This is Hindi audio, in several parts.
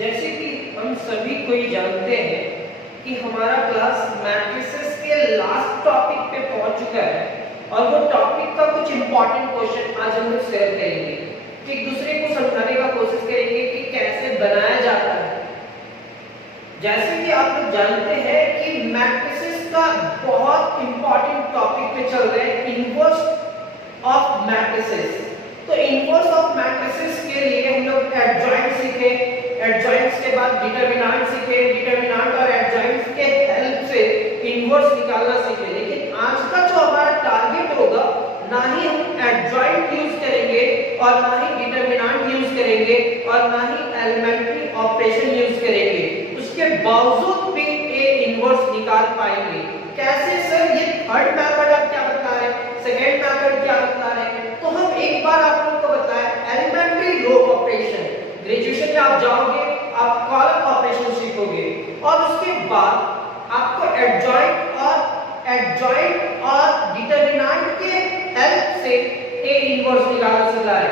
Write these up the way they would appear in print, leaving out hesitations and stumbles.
जैसे कि हम सभी कोई जानते हैं कि हमारा क्लास मैट्रिसेस के लास्ट टॉपिक पे पहुंच चुका है और वो टॉपिक का कुछ इंपॉर्टेंट क्वेश्चन आज हम लोग शेयर करेंगे, एक दूसरे को समझाने का कोशिश करेंगे कि कैसे बनाया जाता है। जैसे कि आप लोग जानते हैं कि मैट्रिसेस का बहुत इंपॉर्टेंट टॉपिक पे चल रहे हैं इनवर्स ऑफ मैट्रिसेस। तो इनवर्स ऑफ मैट्रिसेस के लिए हम लोग एडजॉइंट सीखे, एडजॉइंट्स के बाद डिटरमिनेंट सीखे, डिटरमिनेंट और एडजॉइंट्स के हेल्प से इनवर्स निकालना सीखे। लेकिन आज का जो हमारा टारगेट होगा, ना ही हम एडजॉइंट यूज करेंगे और ना ही डिटरमिनेंट यूज करेंगे और ना ही एलिमेंट्री ऑपरेशन यूज करेंगे, उसके बावजूद भी ए इनवर्स निकाल पाएंगे। कैसे सर? ये थर्ड मेथड आप क्या बता रहे हैं, सेकंड मेथड क्या बता रहे हैं? तो हम एक बार आप लोग को बताया एलिमेंट्री रो ऑपरेशन। ग्रेजुएशन में आप जाओगे, आप कॉलम ऑपरेशन सीखोगे और उसके बाद आपको एडजॉइंट और डिटरमिनेंट के हेल्प से ए इनवर्स निकालना सिखा है।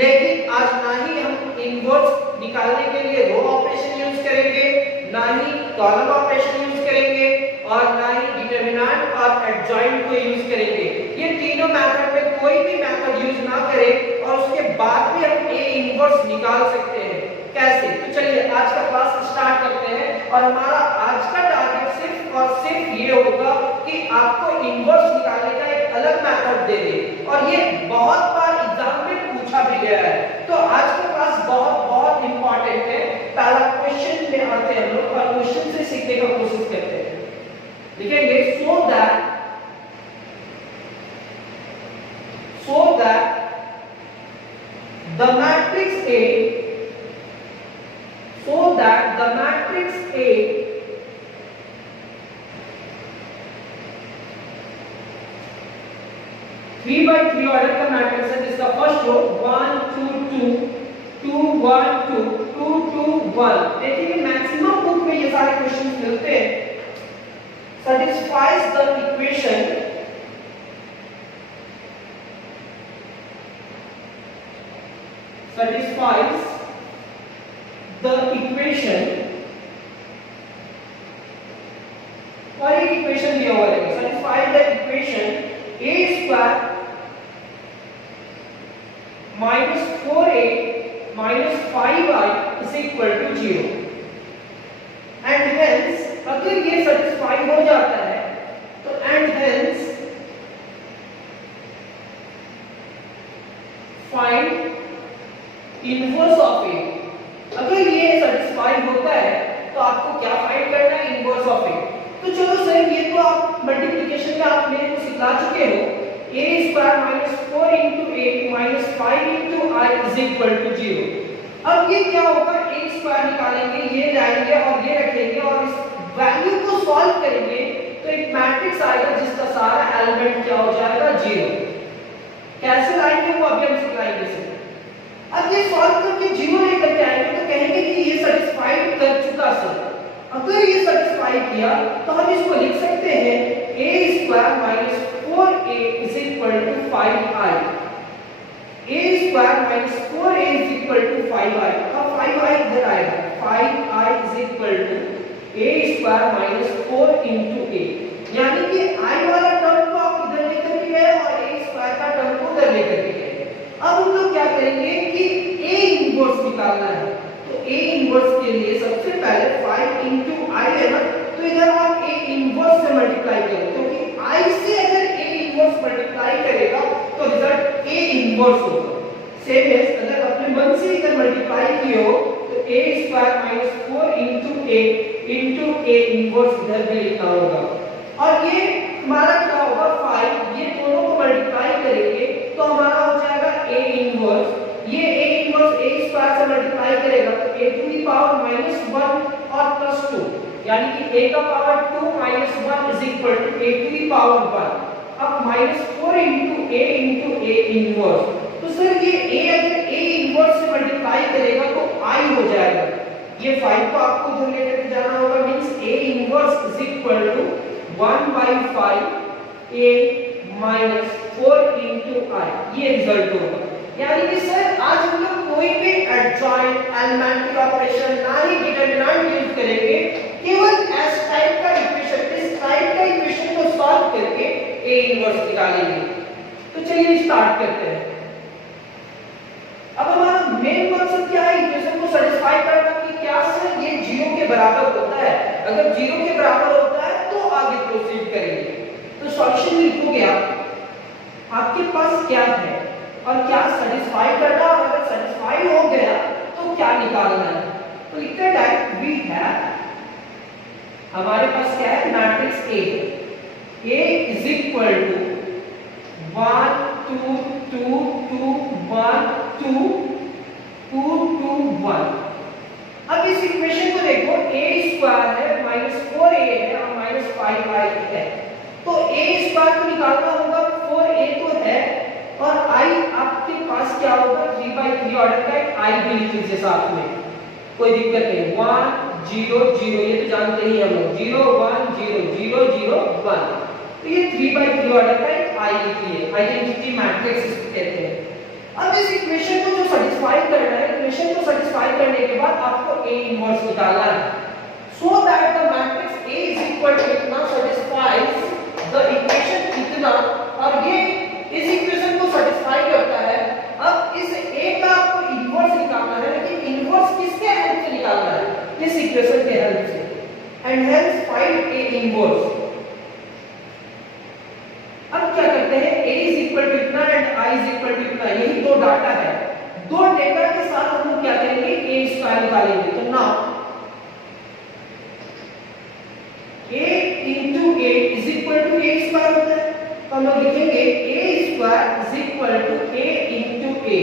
लेकिन आज ना ही हम इनवर्स निकालने के लिए रो ऑपरेशन यूज करेंगे, ना ही कॉलम ऑपरेशन यूज करेंगे और ना ही डिटरमिनेंट और एडजॉइंट को यूज करेंगे। ये तीनों मेथड में कोई भी मेथड यूज ना करें और उसके बाद भी हम ए इनवर्स निकाल सकते हैं। कैसे? तो चलिए आज का क्लास स्टार्ट करते हैं और हमारा आज का टारगेट सिर्फ और सिर्फ ये होगा कि आपको इनवर्स निकालने का एक अलग मेथड दे दे और ये बहुत बार एग्जाम में पूछा भी गया है। तो आज का क्लास बहुत बहुत इंपॉर्टेंट है। पहला क्वेश्चन में आते हैं हम लोग और क्वेश्चन से सीखने का कोशिश करते हैं। लिखेंगे so that the matrix A three by three order का मैट्रिक्स है जिसका फर्स्ट रो 1 2 2 2 1 2 2 2 1। देखिए मैक्सिमम बुक में ये सारे क्वेश्चंस मिलते हैं। satisfies the equation और एक इक्वेशन दिया हुआ है, satisfy the equation a square minus 4a minus 5i is equal to 0 and hence अगर ये satisfy हो जाता है तो and hence find inverse of a। अगर ये satisfy होता है तो आपको क्या फाइंड करना है? Inverse of a। तो चलो सर ये तो आप मल्टीप्लिकेशन में आप मेरे को सिखा चुके हो, a square minus 4 into a minus 5 into i is equal to 0। अब ये क्या होगा? a स्क्वायर निकालेंगे, ये लाएंगे और ये रखेंगे और इस वैल्यू को सॉल्व करेंगे तो एक मैट्रिक्स आएगा जिसका सारा एलिमेंट क्या हो जाएगा? 0। कैसे लाएंगे वो अभी हम सिखाएंगे सर। अब ये सॉल्व करके 0 लेकर के आएंगे तो कहेंगे कि ये सेटिस्फाइड कर चुका सर। अगर ये सेटिस्फाई किया तो हम इसको लिख सकते हैं a square minus 4a is equal to 5i। a square minus 4a is equal to 5i। अब 5i इधर आएगा, 5i is equal to a square minus 4 into a। यानी कि i वाला टर्म को आप इधर लेकर के गए और a स्क्वायर का टर्म को उधर लेकर के गए। अब हम लोग क्या करेंगे कि a इनवर्स निकालना है। तो a इनवर्स के लिए सबसे पहले 5 इंटू i है ना, तो इधर आप a इनवर्स से मल्टीप्लाई करो क्योंकि i से अगर a इनवर्स मल्टीप्लाई करेगा तो रिजल्ट a इनवर्स होगा। सेम है, अगर अपने मन से इधर मल्टीप्लाई किए हो तो a square minus 4 into a inverse इधर भी लिखना होगा। और ये हमारा क्या होगा? 5, ये दोनों को मल्टीप्लाई करेंगे तो हमारा हो जाएगा a इनवर्स। ये a इनवर्स a स्क्वायर से मल्टीप्लाई करेगा तो a टू द पावर -1 और +2, यानी कि a का power 2 - 1 is equal to a to the power 1। अब -4 इंटू a इनवर्स। तो सर ये a अगर a इनवर्स से मल्टीप्लाई करेगा तो i हो जाएगा। ये 5 को आपको उधर लेकर के जाना होगा, means a inverse is equal to 1/5 a - 4 into i। ये रिजल्ट होगा। यानी कि सर आज हम लोग कोई भी एडजॉइंट एलिमेंट्री ऑपरेशन, ना ही डिटरमिनेंट यूज करेंगे, केवल एस टाइप का इक्वेशन, इस टाइप का इक्वेशन को सॉल्व करके ए इनवर्स निकालेंगे। तो चलिए स्टार्ट करते हैं। अब हमारा मेन मकसद क्या है, इक्वेशन को सेटिस्फाई करना कि क्या सर ये 0 के बराबर होता है। अगर 0 के बराबर होता है तो आगे प्रोसीड करेंगे। तो सॉल्यूशन लिखोगे आपके पास क्या है और क्या सेटिस्फाई करना, और अगर सेटिस्फाई हो गया तो क्या निकालना है। तो लिखते हैं डायरेक्ट, वी हैव, हमारे पास क्या है, matrix A is equal to 1 2 2 2 1 2 2 2 1। अब इस इक्वेशन को देखो, a स्क्वायर है -4a है और -5i है, तो a स्क्वायर को निकालना होगा, 4a तो है और i आपके पास क्या होगा, 3/3 ऑर्डर का एक i भी लिख लीजिए साथ में, कोई दिक्कत नहीं। 1 0 0 ये तो जानते ही हम लोग, 0 1 0 0 0 1, तो ये 3/3 ऑर्डर का एक i लिखिए, आइडेंटिटी मैट्रिक्स इसको कहते हैं। अब इस इक्वेशन को जो सेटिस्फाई करना है, इक्वेशन को सेटिस्फाई करने के बाद आपको A इनवर्स निकालना है, so that the matrix A is equal to इतना सेटिस्फाइज द इक्वेशन इतना, और ये इस इक्वेशन को सेटिस्फाई करता है। अब इस A का आपको इनवर्स निकालना है, लेकिन इनवर्स किसके हेल्प से निकालना है, इस इक्वेशन के हेल्प से, and hence find A inverse. अब क्या करते हैं, a इज इक्वल टू इतना and i is equal to इतना, यही दो डाटा है, दो डेटा के साथ हम लोग क्या करेंगे, a स्क्वायर निकालेंगे। तो now a into a is equal to a square होता है, तो हम लोग लिखेंगे a square is equal to a into a।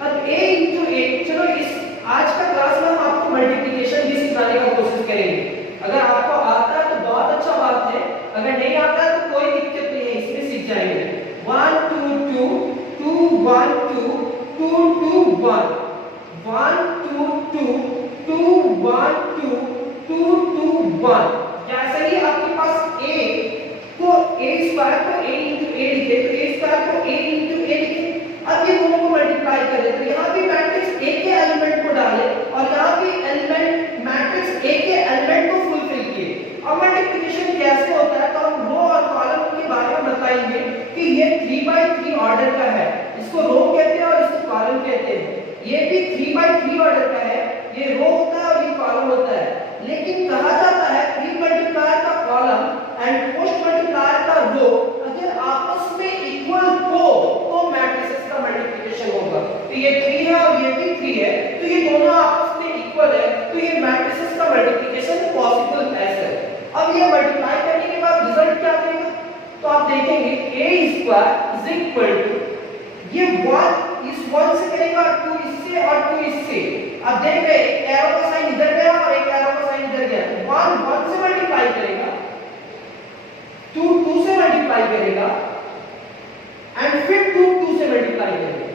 अब a into a, चलो इस आज का क्लास में हम आपको मल्टीप्लिकेशन भी सिखाने का कोशिश करेंगे। अगर आपको आता है तो बहुत अच्छा बात है, अगर नहीं आता है तो कोई दिक्कत नहीं है, इसमें सीख जाएंगे। 1 2 2 2 1 2 2 2 1 1 2 2 2 1 2 2 2 1। जैसे ही आपके पास a को a स्क्वायर को a into a लिखे, तो a स्क्वायर को a into a लिखे। अब ये दोनों को मल्टीप्लाई करें, तो यहाँ भी मैट्रिक्स a के एलिमेंट को डालें और यहाँ भी एलिमेंट मैट्रिक्स a के एलिमेंट को फुलफिल किए। अब मल्टीप्लिकेशन कैसे होता है, तो हम रो और कॉलम के बारे में बताएंगे कि ये 3/3 ऑर्डर का है, इसको रो कहते हैं और इसको कॉलम कहते हैं। ये भी 3/3 ऑर्डर का है, ये रो होता है और ये कॉलम होता है, लेकिन कहा जाता है प्री मल्टीप्लायर का कॉलम एंड पोस्ट मल्टीप्लायर का रो अगर आपस में इक्वल हो तो मैट्रिसेस का मल्टीप्लिकेशन होगा। तो ये 3 है और ये भी 3 है, तो ये दोनों आपस में इक्वल है, तो ये मैट्रिसेस का मल्टीप्लिकेशन पॉसिबल है सर। अब ये मल्टीप्लाई करने के बाद रिजल्ट क्या देगा, तो आप देखेंगे a square is equal to, ये 1 इस 1 से करेगा, 2 इससे और 2 इससे। अब देख रहे हैं एक एरो का साइन इधर गया और एक एरो का साइन इधर गया, 1 1 से मल्टीप्लाई करेगा, 2 2 से मल्टीप्लाई करेगा एंड फिर 2 2 से मल्टीप्लाई करेगा।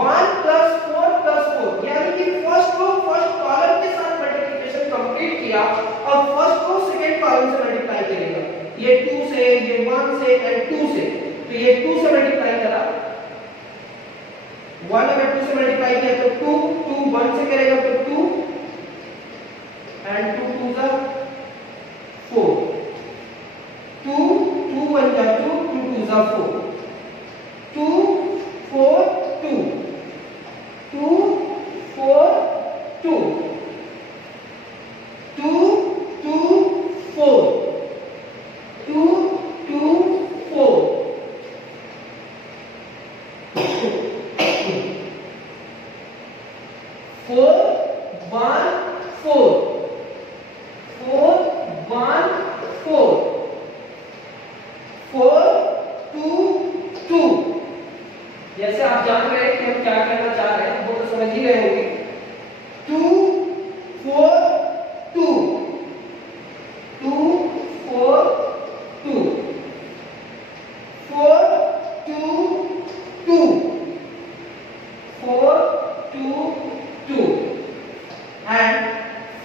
1 + 4 + 4, यानी कि फर्स्ट रो फर्स्ट कॉलम के साथ मल्टीप्लिकेशन कंप्लीट किया और फर्स्ट रो सेकंड कॉलम से मल्टीप्लाई करेगा, ये 2 से, ये 1 से एंड 2 से, तो ये 2 से मल्टीप्लाई करा, 1 अगर 2 से मल्टीप्लाई किया तो 2 2 1 से करेगा तो 2 एंड 2 2 जा 4, 2 2 1 जा 2 2 2 जा 4, 2 4 2 2 4 2 2 2 4 2 2 4 4 1 4 4 1 4 4 2 2। जैसे आप जान रहे हैं कि हम क्या करना चाह रहे हैं, वो तो समझ ही गए होंगे। 2 4 2 2 4 2 4 2 2 4 2 2 and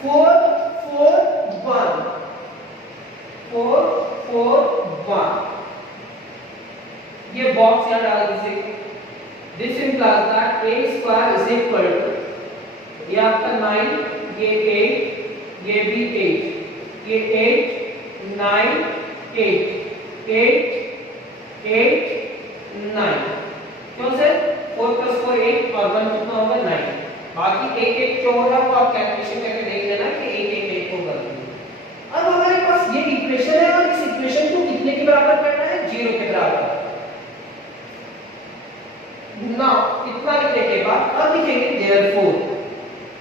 4 4 1 4 4 1। ये बॉक्स यहाँ डाल दीजिए। This implies that a square is equal to ये आपका 9, ये 8, ये भी 8, ये 8 9 8 8 8 9। क्यों सर? 4 + 4 8 और 1 कितना होगा 9। बाकी 1 1 क्यों हो रहा है वो आप कैलकुलेशन करके देख लेना कि 1 1 1 होगा। अब हमारे पास ये इक्वेशन है और इस इक्वेशन को कितने के बराबर करना है? 0 के बराबर। ना इतना लिखने के बाद अब लिखेंगे देयरफॉर।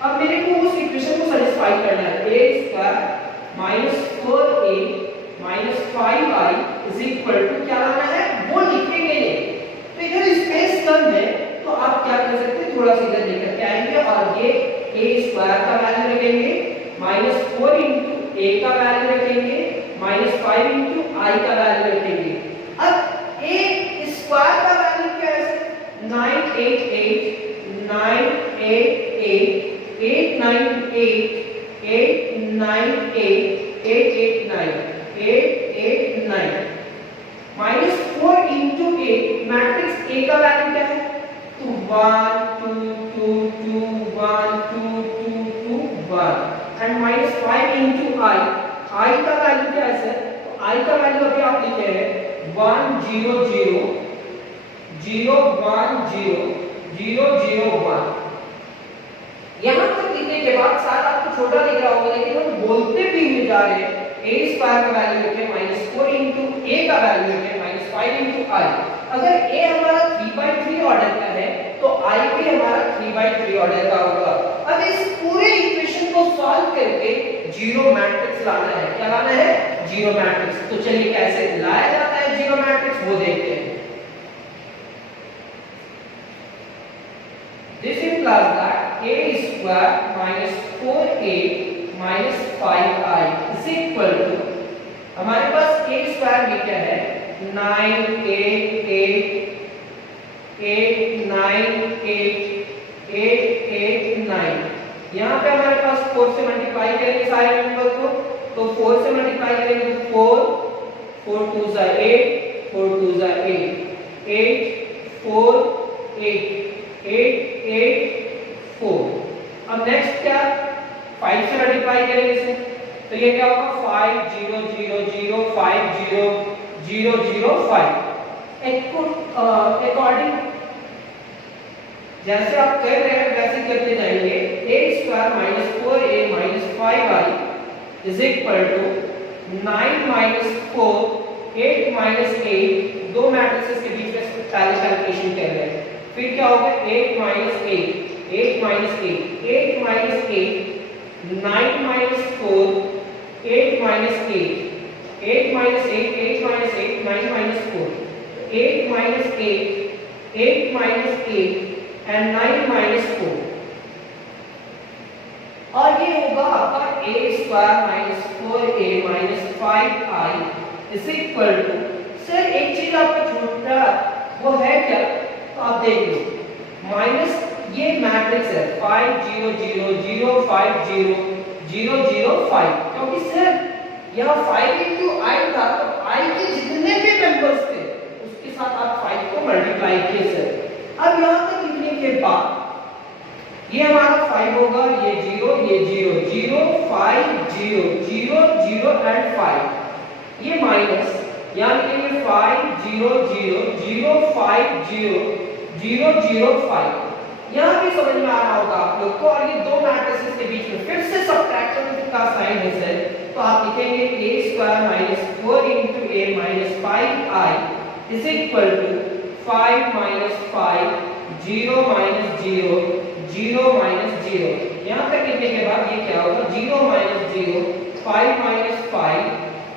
अब मेरे को उस इक्वेशन को सैटिस्फाई करना है। a square minus 4a minus 5i is equal to क्या लाना है वो लिखेंगे नहीं। तो इधर स्पेस कम है तो आप क्या कर सकते हैं थोड़ा सा इधर लेकर के आएंगे और ये a स्क्वायर का वैल्यू रखेंगे माइनस 4 इंटू a का वैल्यू रखेंगे माइनस 5 इंटू i का वैल्यू रखेंगे। अब a स्क्वायर का वैल्यू क्या है? 988 988 898 898 889 889 minus 4 into a matrix a का वैल्यू क्या है? तो 1 2 2 2 1 2 2 2 1 एंड माइनस 5 इंटू i का वैल्यू क्या है सर? तो i का वैल्यू अभी आप लिखे हैं 1 0 0 0 1 0 0 0 1। यहां तक लिखने के बाद शायद आपको छोटा दिख रहा होगा लेकिन हम बोलते भी हुए जा रहे हैं a स्क्वायर का वैल्यू लिखें माइनस 4 इंटू a का वैल्यू लिखें माइनस 5 इंटू i। अगर a हमारा 3/3 ऑर्डर का है तो i भी हमारा 3/3 ऑर्डर का होगा। अब इस पूरे इक्वेशन को सॉल्व करके जीरो मैट्रिक्स लाना है। क्या लाना है? Zero matrix. तो चलिए कैसे लाया जाता है जीरो मैट्रिक्स वो देखते हैं। This implies that a square minus 4a minus 5i is equal to हमारे पास a स्क्वायर में क्या है 9 8 8 8 9 8 8 8 9। यहाँ पे हमारे पास 4 से मल्टीप्लाई करेंगे सारे नंबर को तो 4 से मल्टीप्लाई करेंगे तो 4 4 2 जा 8 4 2 जा 8 8 4 8 8 8 4। अब नेक्स्ट क्या 5 से मल्टीप्लाई करेंगे इसे तो ये क्या होगा 5 0 0 0 5 0 0 0 5। अकॉर्डिंग जैसे आप कर रहे हैं वैसे करते जाएंगे। a square minus 4a minus 5i is equal to 9 minus 4 8 minus 8 दो मैट्रिसेस के बीच में पहले कैलकुलेशन कर रहे हैं। फिर क्या होगा 8 minus 8 8 minus 8 8 minus 8 9 minus 4 8 minus 8 8 minus 8 8 minus 8 9 minus 4 8 minus 8 8 minus 8 and 9 minus 4 और ये होगा आपका a square minus 4a minus 5i is equal to sir एक चीज आपको छूटा वो है क्या तो आप देख लो माइनस ये मैट्रिक्स है 5 0 0 0 5 0 0 0 5 क्योंकि सर यहाँ 5 into i था तो i के जितने भी मेंबर्स थे उसके साथ आप 5 को मल्टीप्लाई किए सर। अब यहाँ तक लिखने के बाद ये हमारा 5 होगा ये 0 0 5 0 0 0 एंड 5 ये माइनस यहाँ लिखेंगे 5 0 0 0 5 0 0 0 5। यहाँ भी समझ में आ रहा होगा आप लोग को और ये दो मैट्रिसेस के बीच में फिर से सबट्रैक्शन का साइन है सर तो आप लिखेंगे a square minus 4 into a minus 5i is equal to 5 minus 5 0 minus 0 0 minus 0। यहाँ तक लिखने के बाद ये क्या होगा 0 minus 0 5 minus 5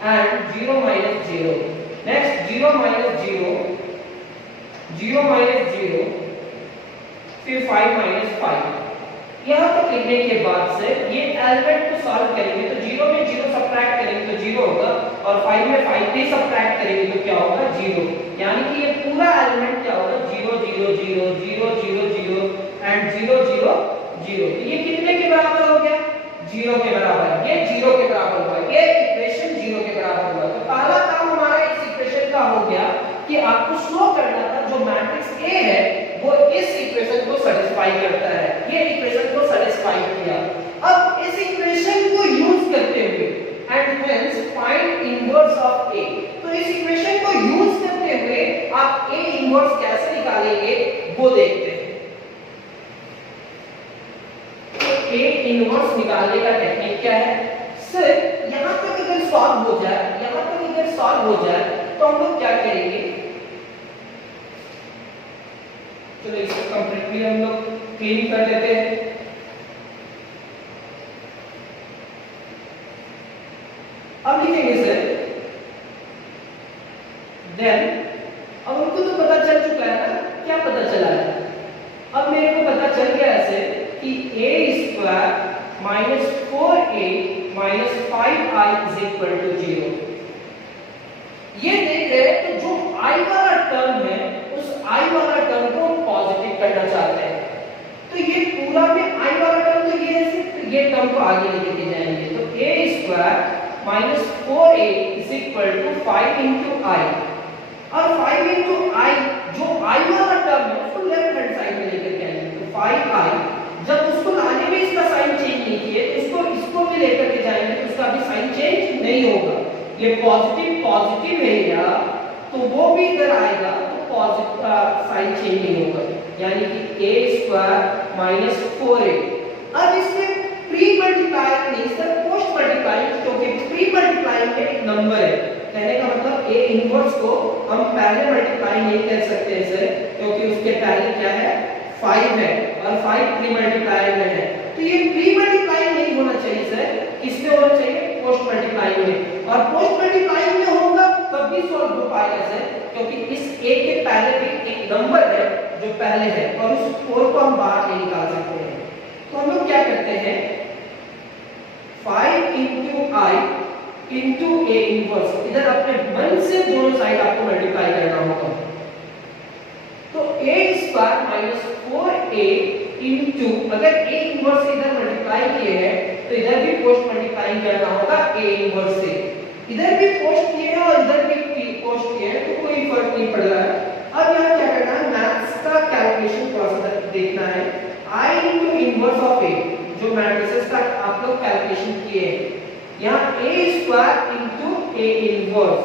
and 0 minus 0। Next 0 minus 0 0 minus 0 फिर 5 माइनस 5। यहाँ तक लिखने के बाद से ये एलिमेंट को सॉल्व करेंगे तो 0 में 0 सब्ट्रैक्ट करेंगे तो 0 होगा और 5 में 5 से सब्ट्रैक्ट करेंगे तो क्या होगा 0। यानी कि ये पूरा एलिमेंट क्या होगा 0 0 0 0 0 0 एंड 0 0 0। तो ये कितने के बराबर हो गया 0 के बराबर। ये 0 के बराबर होगा ये इक्वेशन 0 के बराबर होगा। तो पहला काम हमारा इस इक्वेशन का हो गया कि आपको शो करना था जो मैट्रिक्स A है वो सेटिस्फाई करता है, ये इक्वेशन को सेटिस्फाई किया। अब इस इक्वेशन को यूज करते हुए and hence find inverse of A, तो इस इक्वेशन को यूज करते हुए आप ए इनवर्स कैसे निकालेंगे वो देखते हैं। तो ए इनवर्स निकालने का टेक्निक क्या है? सर यहां तक अगर सॉल्व हो जाए, यहां तक अगर सॉल्व हो जाए तो हम लोग क्या करेंगे, चलो इसको कंप्लीटली हम लोग क्लीन कर लेते हैं। अब लिखेंगे सर देन, अब हमको तो पता चल चुका है ना, क्या पता चला है? अब मेरे को पता चल गया ऐसे कि a² minus 4a minus 5i is equal to 0। ये देख रहे हैं तो जो i वाला टर्म है उस i वाला टर्म को हम पॉजिटिव करना चाहते हैं, तो ये पूरा में i वाला टर्म तो ये है, ये टर्म को आगे लेके जाएंगे। तो a² minus 4a is equal to 5 into I, और 5 इंटू आई जो i वाला टर्म है उसको लेफ्ट हैंड साइड में लेकर के आएंगे। तो 5i जब उसको लाने में इसका साइन चेंज नहीं किए तो इसको भी लेकर के जाएंगे तो उसका भी साइन चेंज नहीं होगा। ये पॉजिटिव पॉजिटिव है या तो वो भी इधर आएगा तो पॉजिटिव साइन चेंज नहीं होगा, यानी कि a² माइनस 4a। अब इसमें प्री मल्टीप्लाई नहीं सर पोस्ट मल्टीप्लाई, क्योंकि प्री मल्टीप्लाई में एक नंबर है, कहने का मतलब a इनवर्स को हम पहले मल्टीप्लाई नहीं कर सकते सर, क्योंकि उसके पहले क्या है 5 है और 5 प्री मल्टीप्लाई में है, तो ये प्री मल्टीप्लाई नहीं होना चाहिए सर, किसमें होना चाहिए पोस्ट मल्टीप्लाई में, और पोस्ट मल्टीप्लाई में होगा तब भी सॉल्व हो पाएगा सर, क्योंकि इस a के पहले भी एक नंबर है जो पहले है और उस 4 को हम बाहर नहीं निकाल सकते हैं। तो हम लोग क्या करते हैं 5 into I into A inverse, इधर अपने मन से दोनों साइड आपको मल्टीप्लाई करना होगा। तो a² माइनस 4a इंटू, अगर a इनवर्स इधर मल्टीप्लाई किए हैं तो इधर भी पोस्ट मल्टीप्लाई करना होगा a इनवर्स से, इधर भी पोस्ट किए हैं और इधर भी पोस्ट किए हैं तो कोई फर्क नहीं पड़ रहा है। अब यहाँ क्या करना है, मैथ्स का कैलकुलेशन थोड़ा सा देखना है। i into inverse of a, जो मैट्रिसेस का आप लोग कैलकुलेशन किए हैं, यहाँ a² इंटू a इनवर्स,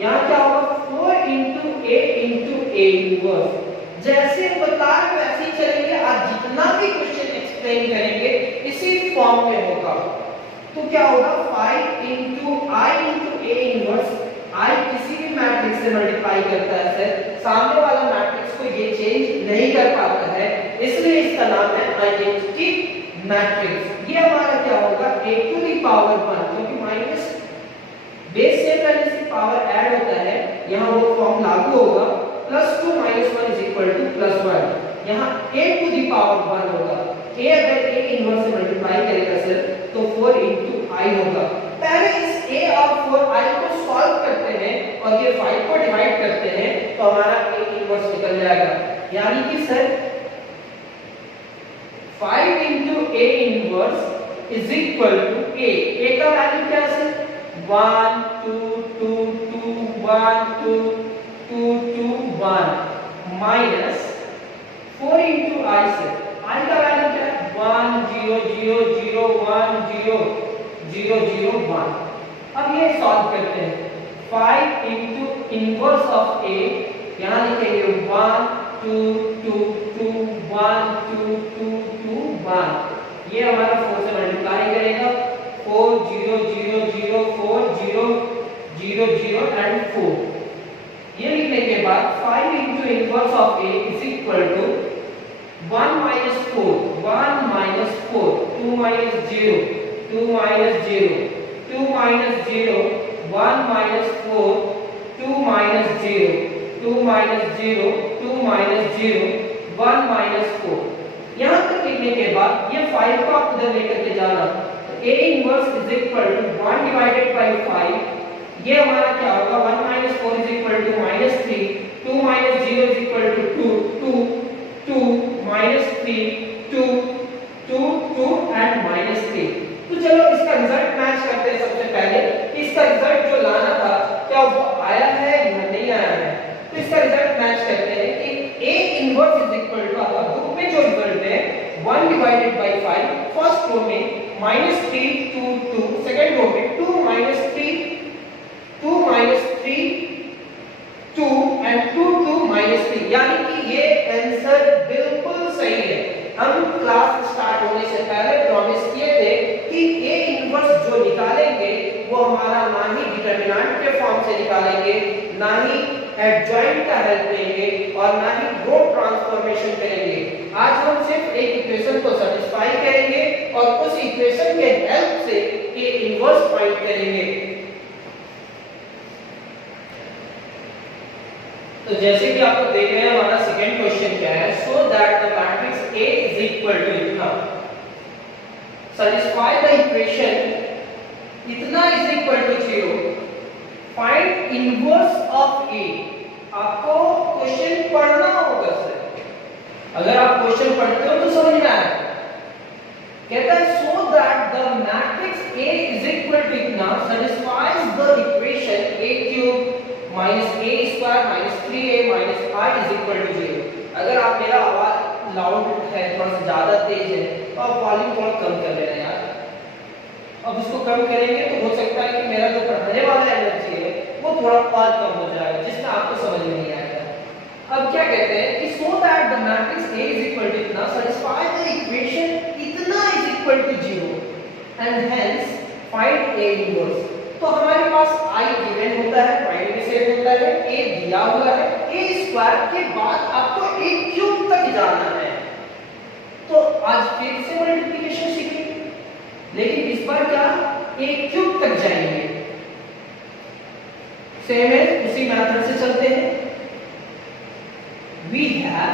यहाँ क्या होगा 4 into a into a inverse. जैसे बता वैसे ही चलेंगे, आज जितना भी क्वेश्चन एक्सप्लेन करेंगे इसी फॉर्म में होगा। तो क्या होगा 5 into I into A inverse, I किसी भी मैट्रिक्स से मल्टीप्लाई करता है सर, सामने वाला मैट्रिक्स को ये चेंज नहीं कर पाता है, इसलिए इसका नाम है आइडेंटिटी मैट्रिक्स। ये हमारा क्या होगा a टू द पावर 1, क्योंकि माइनस बेस से पहले से पावर ऐड होता है, यहाँ वो फॉर्म लागू होगा, +2 - 1 इज इक्वल टू +1, यहाँ a टू द पावर 1 होगा। a अगर a इनवर्स से मल्टीप्लाई करेगा सर तो 4 इंटू आई होगा। पहले इस a और 4i को सॉल्व करते हैं और ये 5 को डिवाइड करते हैं तो हमारा a इनवर्स निकल जाएगा, यानी कि sir 5 into a inverse is equal to a का वैल्यू क्या है सर 1 2 2 2 1 2 2 2 1 माइनस 4 इंटू आई से, आई का वैल्यू क्या है 1 0 0 0 1 0 0 0 1। अब ये सॉल्व करते हैं, 5 इंटू इनवर्स ऑफ a, यहाँ लिखेंगे 1 2 2 2 1 2 2 2 1, ये हमारा 4 से मल्टीप्लाई करेगा 4 0 0 0 4 0 0 0 एंड 4। ये लिखने के बाद 5 into inverse of a is equal to 1 minus 4 1 minus 4 2 minus 0 2 minus 0 2 minus 0 1 minus 4 2 minus 0 2 minus 0 2 minus 0 1 minus 4। यहाँ तक लिखने के बाद ये 5 को आप उधर लेकर के जाना, तो a inverse is equal to 1 divided by 5, ये हमारा क्या होगा 1 minus 4 is equal to -3, 2 minus 0 is equal to 2 2 minus 3 2 2 2 and -3। तो चलो इसका रिजल्ट मैच करते हैं। सबसे पहले इसका रिजल्ट जो लाना था क्या वो आया है या नहीं आया है, तो इसका रिजल्ट मैच करते हैं कि a inverse is equal to, आपका बुक में जो रिजल्ट रो में -3 2 2, सेकंड रो में 2 -3 2 -3 2 एंड 2 2 -3, यानी कि ये आंसर बिल्कुल सही है। हम क्लास स्टार्ट होने से पहले प्रॉमिस किए थे कि ए इनवर्स जो निकालेंगे वो हमारा ना ही डिटरमिनेंट के फॉर्म से निकालेंगे, ना ही एडजॉइंट का हेल्प लेंगे और ना ही रो ट्रांसफॉर्मेशन करेंगे। आज हम सिर्फ एक इक्वेशन को सेटिस्फाई करेंगे और उस इक्वेशन के हेल्प से ए इनवर्स फाइंड करेंगे। तो जैसे कि आप लोग देख रहे हैं हमारा सेकंड क्वेश्चन क्या है, so that the matrix A is equal to इतना, सैटिस्फाई द इक्वेशन इतना is equal to 0, find inverse of A। आपको क्वेश्चन पढ़ना होगा सर, अगर आप क्वेश्चन पढ़ते हो तो समझ में आएगा। कहता है so that the matrix A is equal to इतना satisfies the equation A cube minus A square minus 3a minus i is equal to 0। अगर आप मेरा आवाज लाउड है, थोड़ा सा ज्यादा तेज है, तो आप वॉल्यूम थोड़ा कम कर लेना यार। अब इसको कम करेंगे तो हो सकता है कि मेरा जो पढ़ाने वाला एनर्जी है वो थोड़ा और कम हो जाएगा, जिससे आपको समझ में नहीं आएगा। अब क्या कहते हैं कि so that the matrix A is equal to इतना सैटिस्फाई द इक्वेशन इतना is equal to 0 and hence find A inverse. तो हमारे पास I गिवन होता है, फाइंड में सेट होता है, A दिया हुआ है, A स्क्वायर के बाद आपको A क्यूब तक जाना है। तो आज फिर से मल्टीप्लिकेशन सीखेंगे, लेकिन इस बार क्या A क्यूब तक जाएंगे। सेम है, उसी मेथड से चलते हैं। We have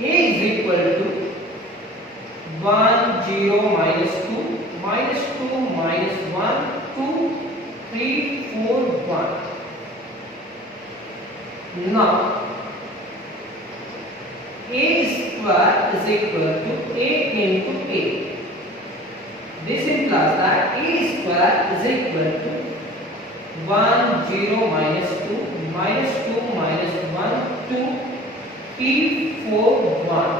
A is equal to 1 0 minus 2 minus 2 minus 1 2 3 4 1। Now A square is equal to A into A. This implies that A square is equal to 1 0 minus 2 minus 2 minus 1 2 3 4 1।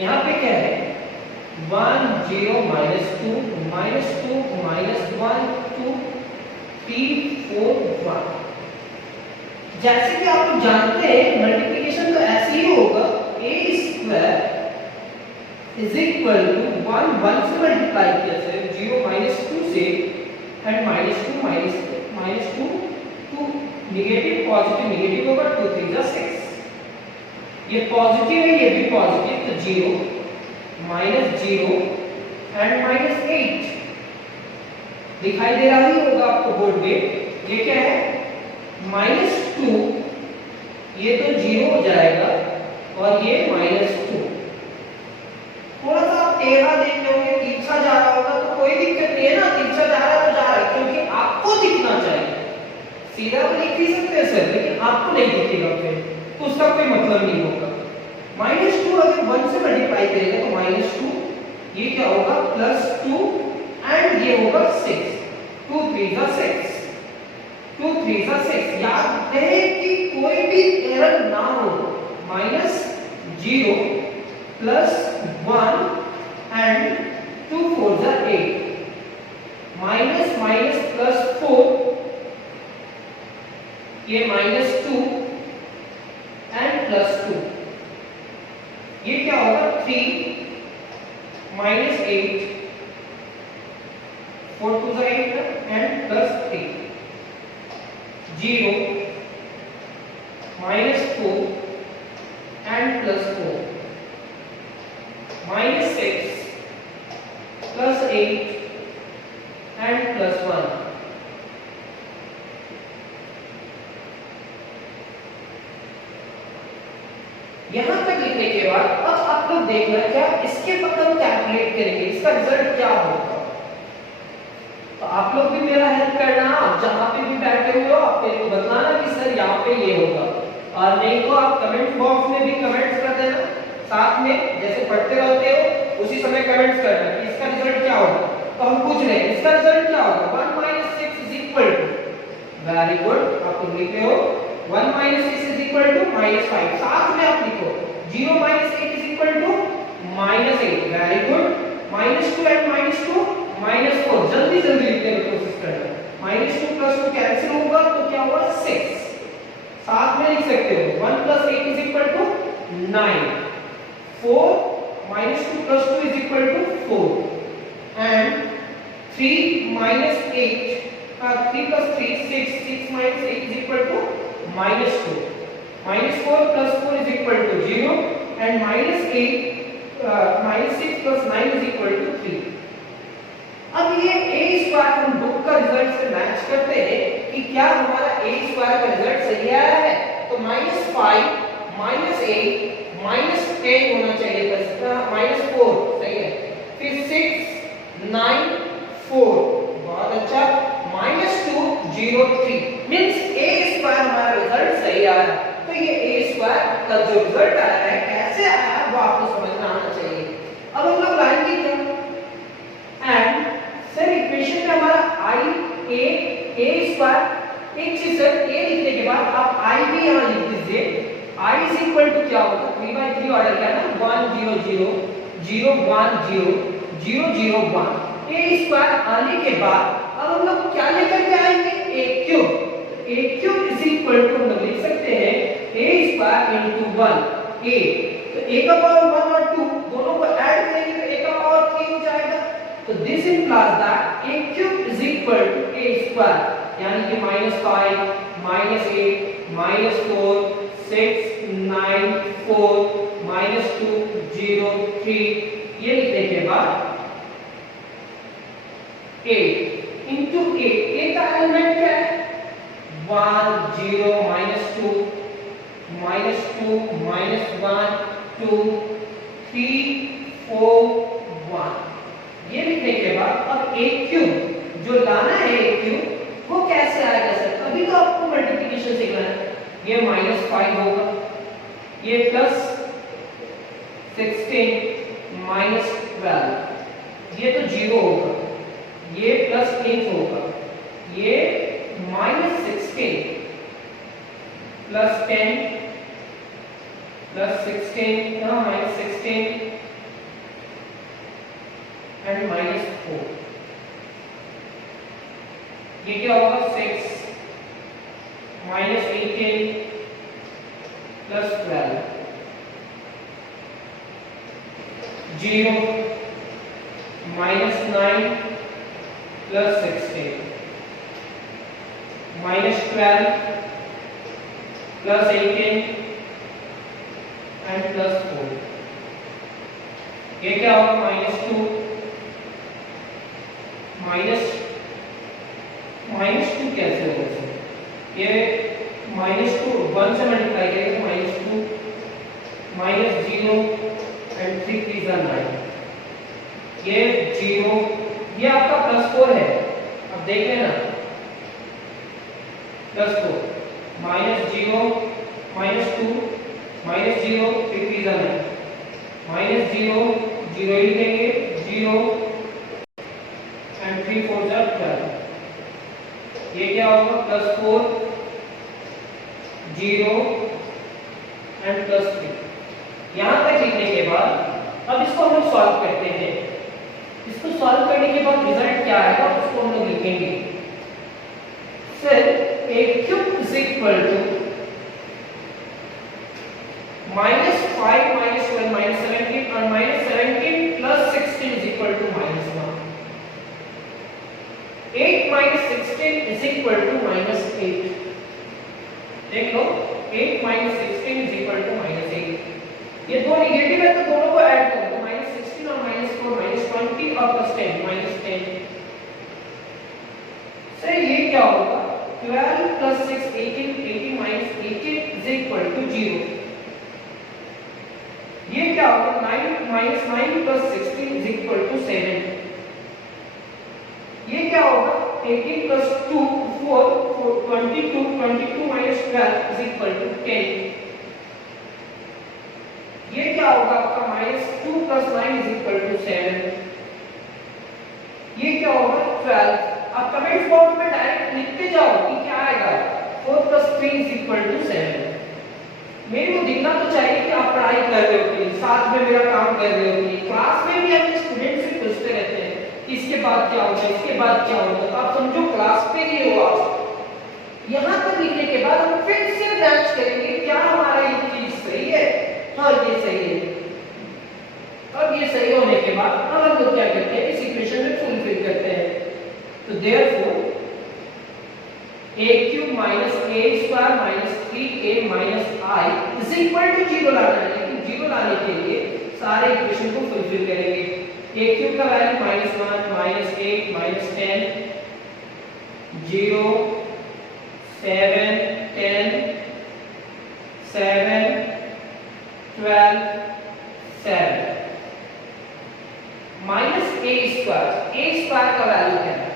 यहाँ पे क्या है 1 0 minus 2 minus 2 minus 1 2 3 4 1। जैसे कि आप लोग जानते हैं मल्टीप्लिकेशन तो ऐसे ही होगा, A square is equal to 1 1 से मल्टीप्लाई किया सर 0 minus 2 से and minus 2 minus 2 2 negative positive negative होगा 2 3 जा 6। ये पॉजिटिव है, ये भी पॉजिटिव, तो 0 -0 एंड -8 दिखाई दे रहा ही होगा आपको बोर्ड पे। ये क्या है -2, ये तो 0 हो जाएगा और ये -2। थोड़ा सा आप टेढ़ा देख लोगे, तिरछा जा रहा होगा तो कोई दिक्कत नहीं है ना, तिरछा जा रहा है तो जा रहा है, क्योंकि आपको दिखना चाहिए। सीधा तो लिख ही सकते हैं सर, लेकिन आपको नहीं दिखेगा फिर तो उसका कोई मतलब नहीं होगा। -2 अगर 1 से मल्टीप्लाई करेगा तो -2, ये क्या होगा +2 एंड ये होगा 6 2 3 जा 6 2 3 जा 6। याद रहे कि कोई भी एरर ना हो, -0 +1 एंड 2 4 जा 8 -4 ये -2 एंड +2, ये क्या होगा 3 -8 4 2 जा 8 एंड +3 0 -4 एंड +4 -6 +8 एंड +1। यहां तक लिखने के बाद अब आप लोग देखना क्या इसके बाद हम कैलकुलेट करेंगे, इसका रिजल्ट क्या होगा। तो आप लोग भी मेरा हेल्प करना, आप जहां पे भी बैठे हुए हो आप मेरे को बताना कि सर यहाँ पे ये होगा, और नहीं तो आप कमेंट बॉक्स में भी कमेंट्स कर देना, साथ में जैसे पढ़ते रहते हो उसी समय कमेंट्स करना कि इसका रिजल्ट क्या होगा। तो हम पूछ रहे हैं इसका रिजल्ट क्या होगा 1 - 6 is equal to, very good, आप लोग लिख रहे हो 1 - 6 इज इक्वल टू -5। साथ में आप लिखो 0 minus 8 is equal to -8. Very good. -2 and -2 -4। जल्दी जल्दी लिखने की कोशिश करना। -2 + 2 कैंसिल होगा तो क्या होगा 6। साथ में लिख सकते हो 1 + 8 is equal to 9। 4 -2 + 2 is equal to 4 and 3 minus 8 3 plus 3 6 6 minus 8 is equal to -2 -4 plus 4 is equal to 0 and -6 plus 9 is equal to 3। अब ये a स्क्वायर हम बुक का रिजल्ट से मैच करते हैं कि क्या हमारा a स्क्वायर का रिजल्ट सही आया है। तो -5 -8 -10 होना चाहिए था, -4 सही है। फिर 6 9 4 बहुत अच्छा, -2 0 3 मींस a स्क्वायर हमारा रिजल्ट सही आया। तो ये a स्क्वायर का जो रिजल्ट आया है कैसे आया वो आपको समझना आना चाहिए। अब हम लोग लाएंगे क्या एंड सर इक्वेशन में हमारा a स्क्वायर एक चीज सर a लिखने के बाद आप i भी यहां लिख दीजिए। i इज इक्वल टू क्या होगा 3/3 ऑर्डर का ना 1 0 0 0 1 0 0 0 1 a स्क्वायर आने के बाद अब हम लोग क्या लेकर के आएंगे a cube is equal to हम लोग लिख सकते हैं a स्क्वायर इनटू 1 a। तो a का पावर 1 और 2 दोनों को ऐड करेंगे तो a का पावर 3 हो जाएगा। तो this implies that a cube is equal to a square यानी कि -5 -8 -4 6 9 4 -2 0 3 ये लिखने के बाद a into a का एलिमेंट क्या है 1 0 -2 -2 -1 2 3 4 1 ये लिखने के बाद अब a क्यूब जो लाना है a क्यूब वो कैसे आएगा सर। अभी तो आपको मल्टीप्लिकेशन सीखना है। ये -5 होगा, ये +16 -12 ये तो 0 होगा, ये +8 होगा, ये -16 +10 +16 -16 and -4 ये क्या होगा 6 -18 +12 0 -9 +16 -12 +18 and +4 ये क्या होगा -2 -2 कैसे होगा सर। ये -2 1 से मल्टीप्लाई करेंगे तो -2 -0 and 3 3 are 9 ये 0 ये आपका +4 है। अब देख लेना +4 -0 -2 -0 3 3 are 9 -0 0 ही लेंगे 0 and 3 4 are 12 ये क्या होगा +4 0 and +3। यहां तक लिखने के बाद अब इसको हम सॉल्व करते हैं। इसको सॉल्व करने के बाद रिजल्ट क्या आएगा उसको हम लोग लिखेंगे। फिर a cube is equal to -5 -12 -17 और -17 + 16 is equal to -1। 8 - 16 is equal to -8। देख लो 8 - 16 is equal to -8। ये दो नेगेटिव है तो दोनों को ऐड कर दो -16 और -4 -20 और +10 -10। सर ये क्या होगा 12 + 6 18 18 - 18 is equal to 0। ये क्या होगा 9 - 9 + 16 is equal to 7। ये क्या होगा 18 + 2 4 22 22 - 12 is equal to 10। ये क्या होगा आपका -2 + 9 is equal to 7। ये क्या होगा 12। आप कमेंट बॉक्स में डायरेक्ट लिखते जाओ कि क्या आएगा 4 + 3 is equal to 7। मेरे को दिखना तो चाहिए कि आप पढ़ाई कर रहे हो कि साथ में मेरा काम कर रहे हो कि क्लास में भी अपने स्टूडेंट से पूछते रहते हैं कि इसके बाद क्या होगा, इसके बाद क्या होगा। तो आप समझो क्लास पे ही हो आप। यहाँ तक लिखने के बाद हम फिर से जांच करेंगे क्या हमारा ये चीज सही है, हाँ ये सही है। अब ये सही होने के बाद अब हम लोग क्या करते हैं, इस इक्वेशन में फुलफिल करते हैं। तो therefore a cube minus a square minus 3a minus i is equal to 0 लाना है। लेकिन 0 लाने के लिए सारे इक्वेशन को फुलफिल करेंगे। a क्यूब का वैल्यू -1 -8 -10 0 7 10 7 12 7 माइनस a स्क्वायर का वैल्यू क्या है,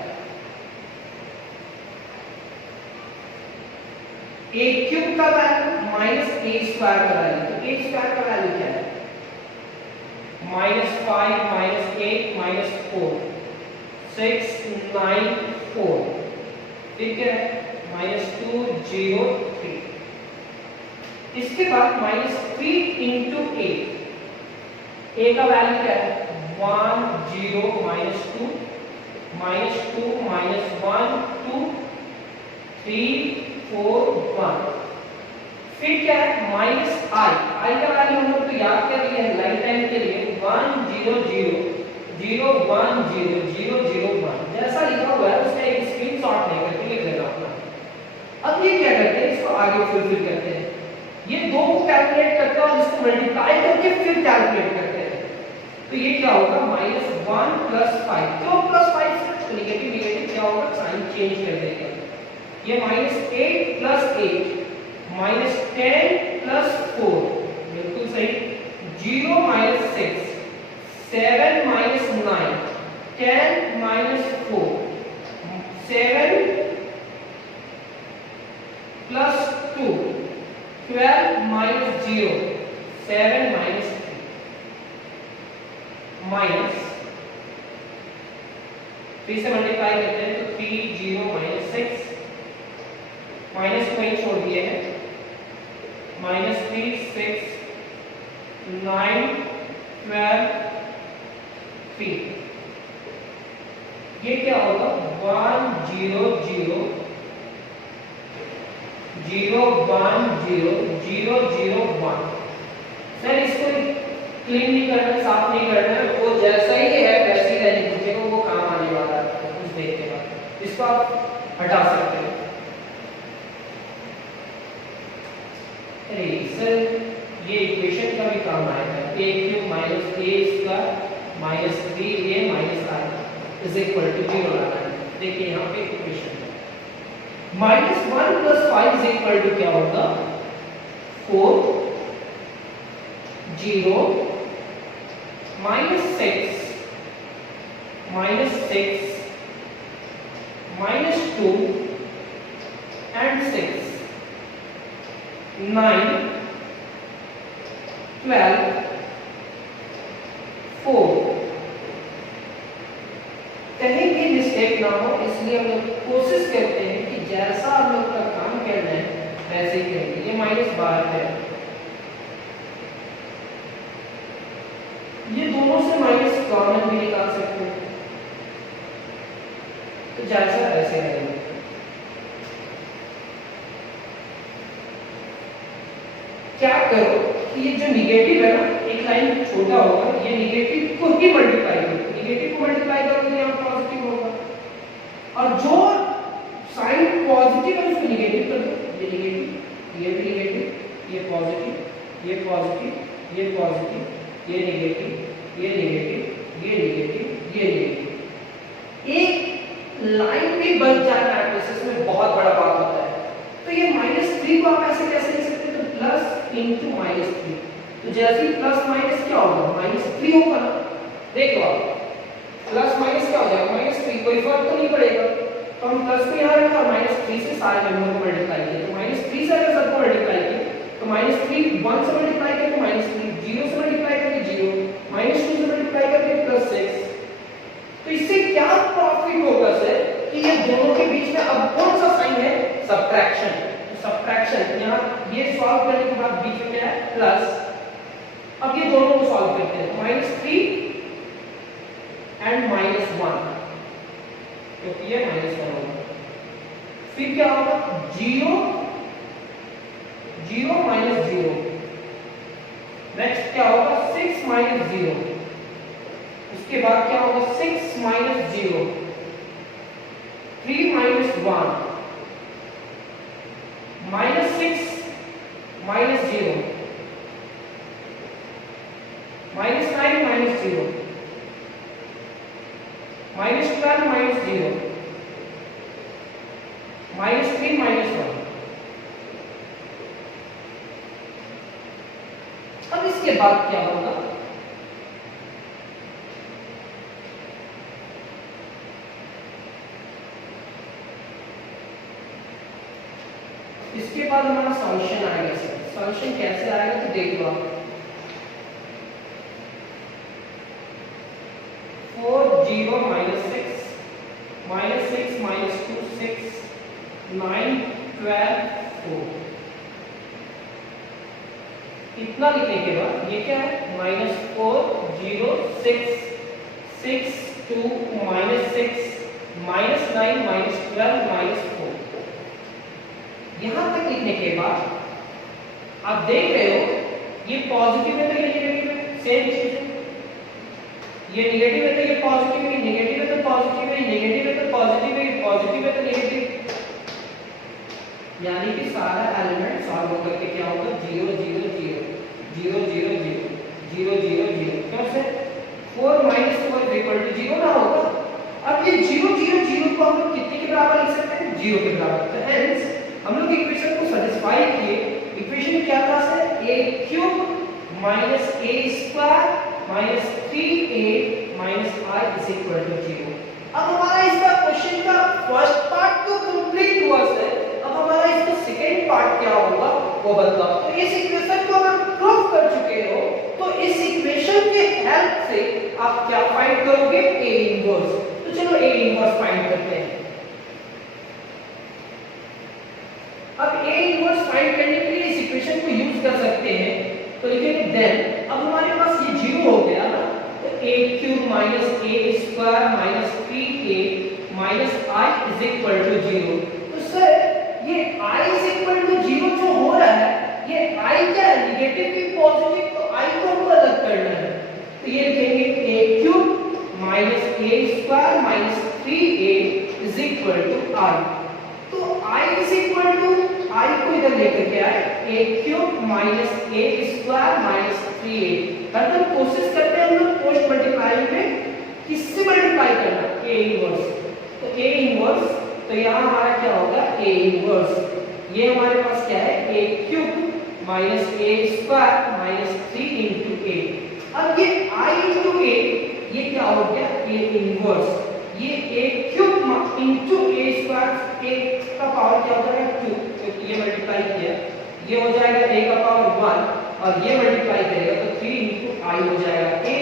a क्यूब का वैल्यू माइनस a स्क्वायर का वैल्यू। तो a स्क्वायर का वैल्यू क्या है, -5 -8 -4 6 9 4, ठीक है, -2 0 3। इसके बाद -3 इंटू a, a का वैल्यू क्या है 1 0 -2 -2 -1 2 3 4 1। फिर क्या है -i का वैल्यू हम लोग तो याद कर लिए हैं लाइफ टाइम के लिए 1 0 0 0 1 0 0 0 1। जैसा लिखा हुआ है उसका एक स्क्रीनशॉट लेकर लिख लेना अपना। अब ये क्या करते हैं, इसको आगे फुलफिल करते हैं। ये दो को कैलकुलेट करते हैं और इसको मल्टीप्लाई करके फिर कैलकुलेट करते हैं। तो ये क्या होगा -1 + 5। क्यों +5 से नेगेटिव नेगेटिव क्या होगा, साइन चेंज कर देगा। ये -8 + 8 -10 + 4 बिल्कुल सही, 0 - 6 7 - 9 10 - 4 7 + 2 12 - 0 7 - 3 माइनस, फिर से मल्टीप्लाई करते हैं तो 3 0 - 6 माइनस को ही छोड़ दिए हैं -3 6 9 12 3। ये क्या होगा 1 0 0 0 1 0 0 0 1। सर इसको क्लीन नहीं करना, साफ नहीं करना है, वो जैसा ही है वैसे ही रहने दीजिएगा, वो काम आने वाला है कुछ देर के बाद। इसको आप हटा सकते हैं। अरे सर ये इक्वेशन का भी काम आएगा, a cube minus a square minus 3a minus i is equal to 0 लाना है। देखिए यहाँ पे इक्वेशन है -1 + 5 इज इक्वल टू क्या होगा 4 0 -6 -2 and 6 9 12 4। कहीं भी मिस्टेक ना हो, इसलिए हम लोग कोशिश करते हैं कि जैसा हम लोग का काम करना है वैसे ही करेंगे। ये माइनस बाहर है, ये दोनों से माइनस कॉमन भी निकाल सकते हैं, तो जैसा ऐसे रहेगा। क्या करो कि ये जो निगेटिव है ना, एक लाइन छोटा होगा, ये निगेटिव को ही मल्टीप्लाई करो, निगेटिव को मल्टीप्लाई करोगे तो यहाँ पॉजिटिव होगा, और जो साइन पॉजिटिव है उसको निगेटिव कर दो। ये निगेटिव, ये भी निगेटिव, ये पॉजिटिव, ये पॉजिटिव, ये पॉजिटिव, ये निगेटिव, ये निगेटिव, ये निगेटिव, ये निगेटिव। एक लाइन में बच जाना है, में बहुत बड़ा बात होता है। तो ये -3 को आप ऐसे कैसे लिख सकते हैं, तो प्लस इंटू -3। तो जैसे ही प्लस माइनस क्या होगा -3 होगा ना, देखो आप प्लस माइनस क्या हो जाएगा -3, कोई फर्क तो नहीं पड़ेगा। तो हम प्लस को यहाँ रखा और -3 से सारे नंबर को मल्टीप्लाई किया, तो -3 से अगर सबको मल्टीप्लाई किया तो -3 1 से मल्टीप्लाई करके -3, 0 से मल्टीप्लाई करके 0, -2 से मल्टीप्लाई करके +6। तो इससे क्या प्रॉफिट होगा सर कि ये दोनों के बीच में अब कौन सा साइन है, सब्ट्रैक्शन। तो सब्ट्रैक्शन यहाँ ये सॉल्व करने के बाद बीच में प्लस, अब ये दोनों को सॉल्व करते हैं, -3 एंड -1, क्योंकि ये -1 होगा। फिर क्या होगा, 0 0 -0, नेक्स्ट क्या होगा 6 -0, उसके बाद क्या होगा 6 -0, 3 -1, -6 -0, -9 -0, -12 -0, -3 -1। अब इसके बाद क्या होगा, इसके बाद हमारा सॉल्यूशन आएगा। सर सॉल्यूशन कैसे आएगा तो देख लो आप, 4 0 -6 -6 -2 6 9 12 4, इतना लिखने के बाद ये क्या है, -4 0 6 6 2 -6 -9 -12 -4। यहां तक लिखने के बाद आप देख रहे हो ये पॉजिटिव है तो ये नेगेटिव है, सेम चीज है, ये नेगेटिव है तो ये पॉजिटिव है, नेगेटिव है तो पॉजिटिव है, नेगेटिव है तो पॉजिटिव है, पॉजिटिव है तो नेगेटिव, यानी कि सारा एलिमेंट सॉल्व होकर के क्या होगा 0 0 0 0 0 0 0 0 0। कैसे 4 - 4 = 0 ना होगा। अब ये 0 0 0 को हम लोग कितने के बराबर लिख सकते हैं, 0 के बराबर। तो हेंस हम लोग इक्वेशन को सेटिस्फाई किए। इक्वेशन क्या था sir, a³ - a² - 3a - i = 0। अब हमारा इसका क्वेश्चन का फर्स्ट पार्ट तो कंप्लीट हुआ सर। अब हमारा इसका सेकंड पार्ट क्या होगा वो बताओ। तो इस इक्वेशन को अगर प्रूव कर चुके हो तो इस इक्वेशन के हेल्प से आप क्या फाइंड करोगे, a इनवर्स। तो चलो a इनवर्स फाइंड करते हैं। अब a इनवर्स फाइंड करने के लिए इस इक्वेशन को यूज कर सकते हैं। तो लिखेंगे देन, अब हमारे पास ये 0 हो गया ना, तो a³ - a² - 3a - i = 0। तो सर ये i = 0 जो हो रहा है, ये i क्या है, नेगेटिव की पॉजिटिव, तो i को हमको अलग करना है। तो ये लिखेंगे a³ - a² - 3a = i। तो i को इधर लेकर के आए, a³ - a² - 3a। मतलब कोशिश करते हैं हम लोग पोस्ट मल्टीप्लाई में किससे मल्टीप्लाई करना, a इनवर्स। तो a इनवर्स, तो यहाँ हमारा क्या होगा a इनवर्स, ये हमारे पास क्या है a³ - a² - 3 × a। अब ये i × a, ये क्या हो गया a इनवर्स, ये a³ × a² का पावर क्या हो जाएगा 2, क्योंकि ये मल्टीप्लाई किया, ये हो जाएगा a का पावर 1 और ये मल्टीप्लाई करेगा तो 3 × i हो जाएगा, a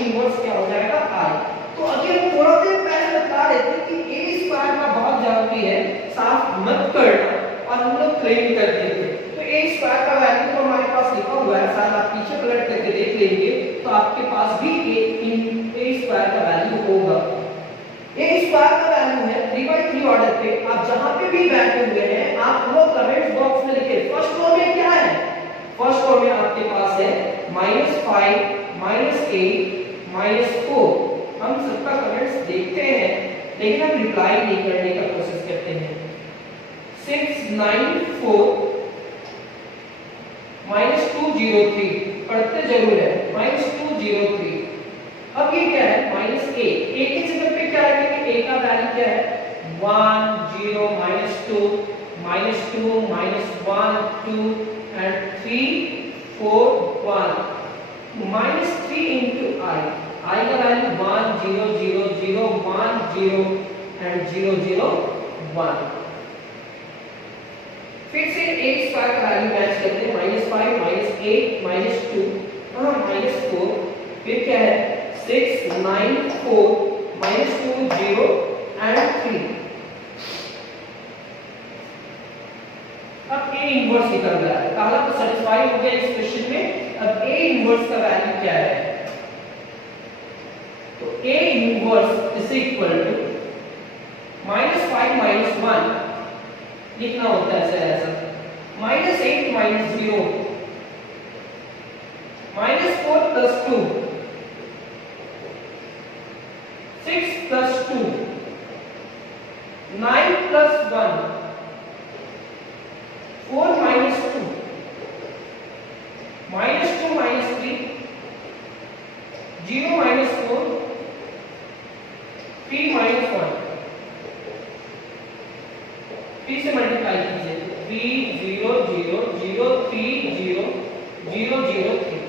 इनवर्स क्या हो जाएगा i। तो अगर थोड़ा देर पहले बता रहे थे कि a² का बहुत जरूरी है, साफ मत करना, और हम लोग क्लेम करते थे। तो a² का वैल्यू तो हमारे पास लिखा हुआ है, साथ आप पीछे पलट करके देख लेंगे तो आपके पास भी a² का वैल्यू होगा। a² का वैल्यू है 3/3 ऑर्डर पे। आप जहां पे भी बैठे हुए हैं आप वो कमेंट्स बॉक्स में लिखिए। फर्स्ट रो में क्या है, फर्स्ट रो में आपके पास है -5 -8 -4। हम सबका कमेंट्स देखते हैं लेकिन हम रिप्लाई नहीं करने का कोशिश करते हैं। 694 -203 पढ़ते जरूर है, -203। अब ये क्या है -a, a की जगह पे क्या रखेंगे, a का वैल्यू क्या है 1 0 -2 -2 -1 2 and 3 4 1 -3 × i का वैल्यू 1 0 0 0 1 0 and 0 0 1। फिर से a² का वैल्यू मैच करते हैं, -5 -8 -2 -4। फिर क्या है 6 9 4 -2 0 and 3। अब a इनवर्स निकल गया है, पहला तो सेटिस्फाई हो गया इस क्वेश्चन में। इनवर्स का वैल्यू क्या है? तो A inverse is equal to -5 - 1 लिखना होता है सर ऐसा, -8 - 0 -4 + 2 6 + 2 9 + 1 4 - 2 -2 - 3 0 - 4 3 - 1 3 से मल्टीप्लाई कीजिए 3 0 0 0 3 0 0 0 3।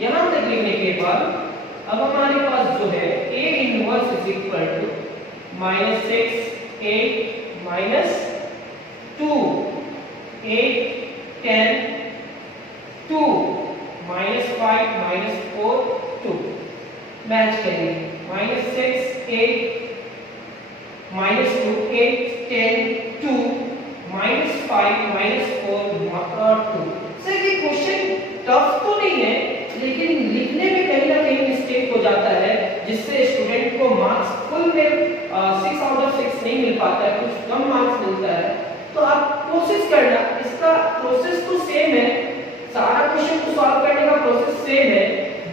यहां तक लिखने के बाद अब हमारे पास जो है A inverse is equal to -6 8 -2 8 10 2 -5 -4 2 match करेंगे -6 8 -2 8 10 2 -5 -4 2। सर ये क्वेश्चन टफ तो नहीं है, लेकिन लिखने में कहीं ना कहीं मिस्टेक हो जाता है, जिससे स्टूडेंट को मार्क्स फुल में 6 आउट ऑफ 6 नहीं मिल पाता है, कुछ कम मार्क्स मिलता है। तो आप कोशिश करना, इसका प्रोसेस तो सेम है, सारा क्वेश्चन को सॉल्व करने का प्रोसेस सेम है,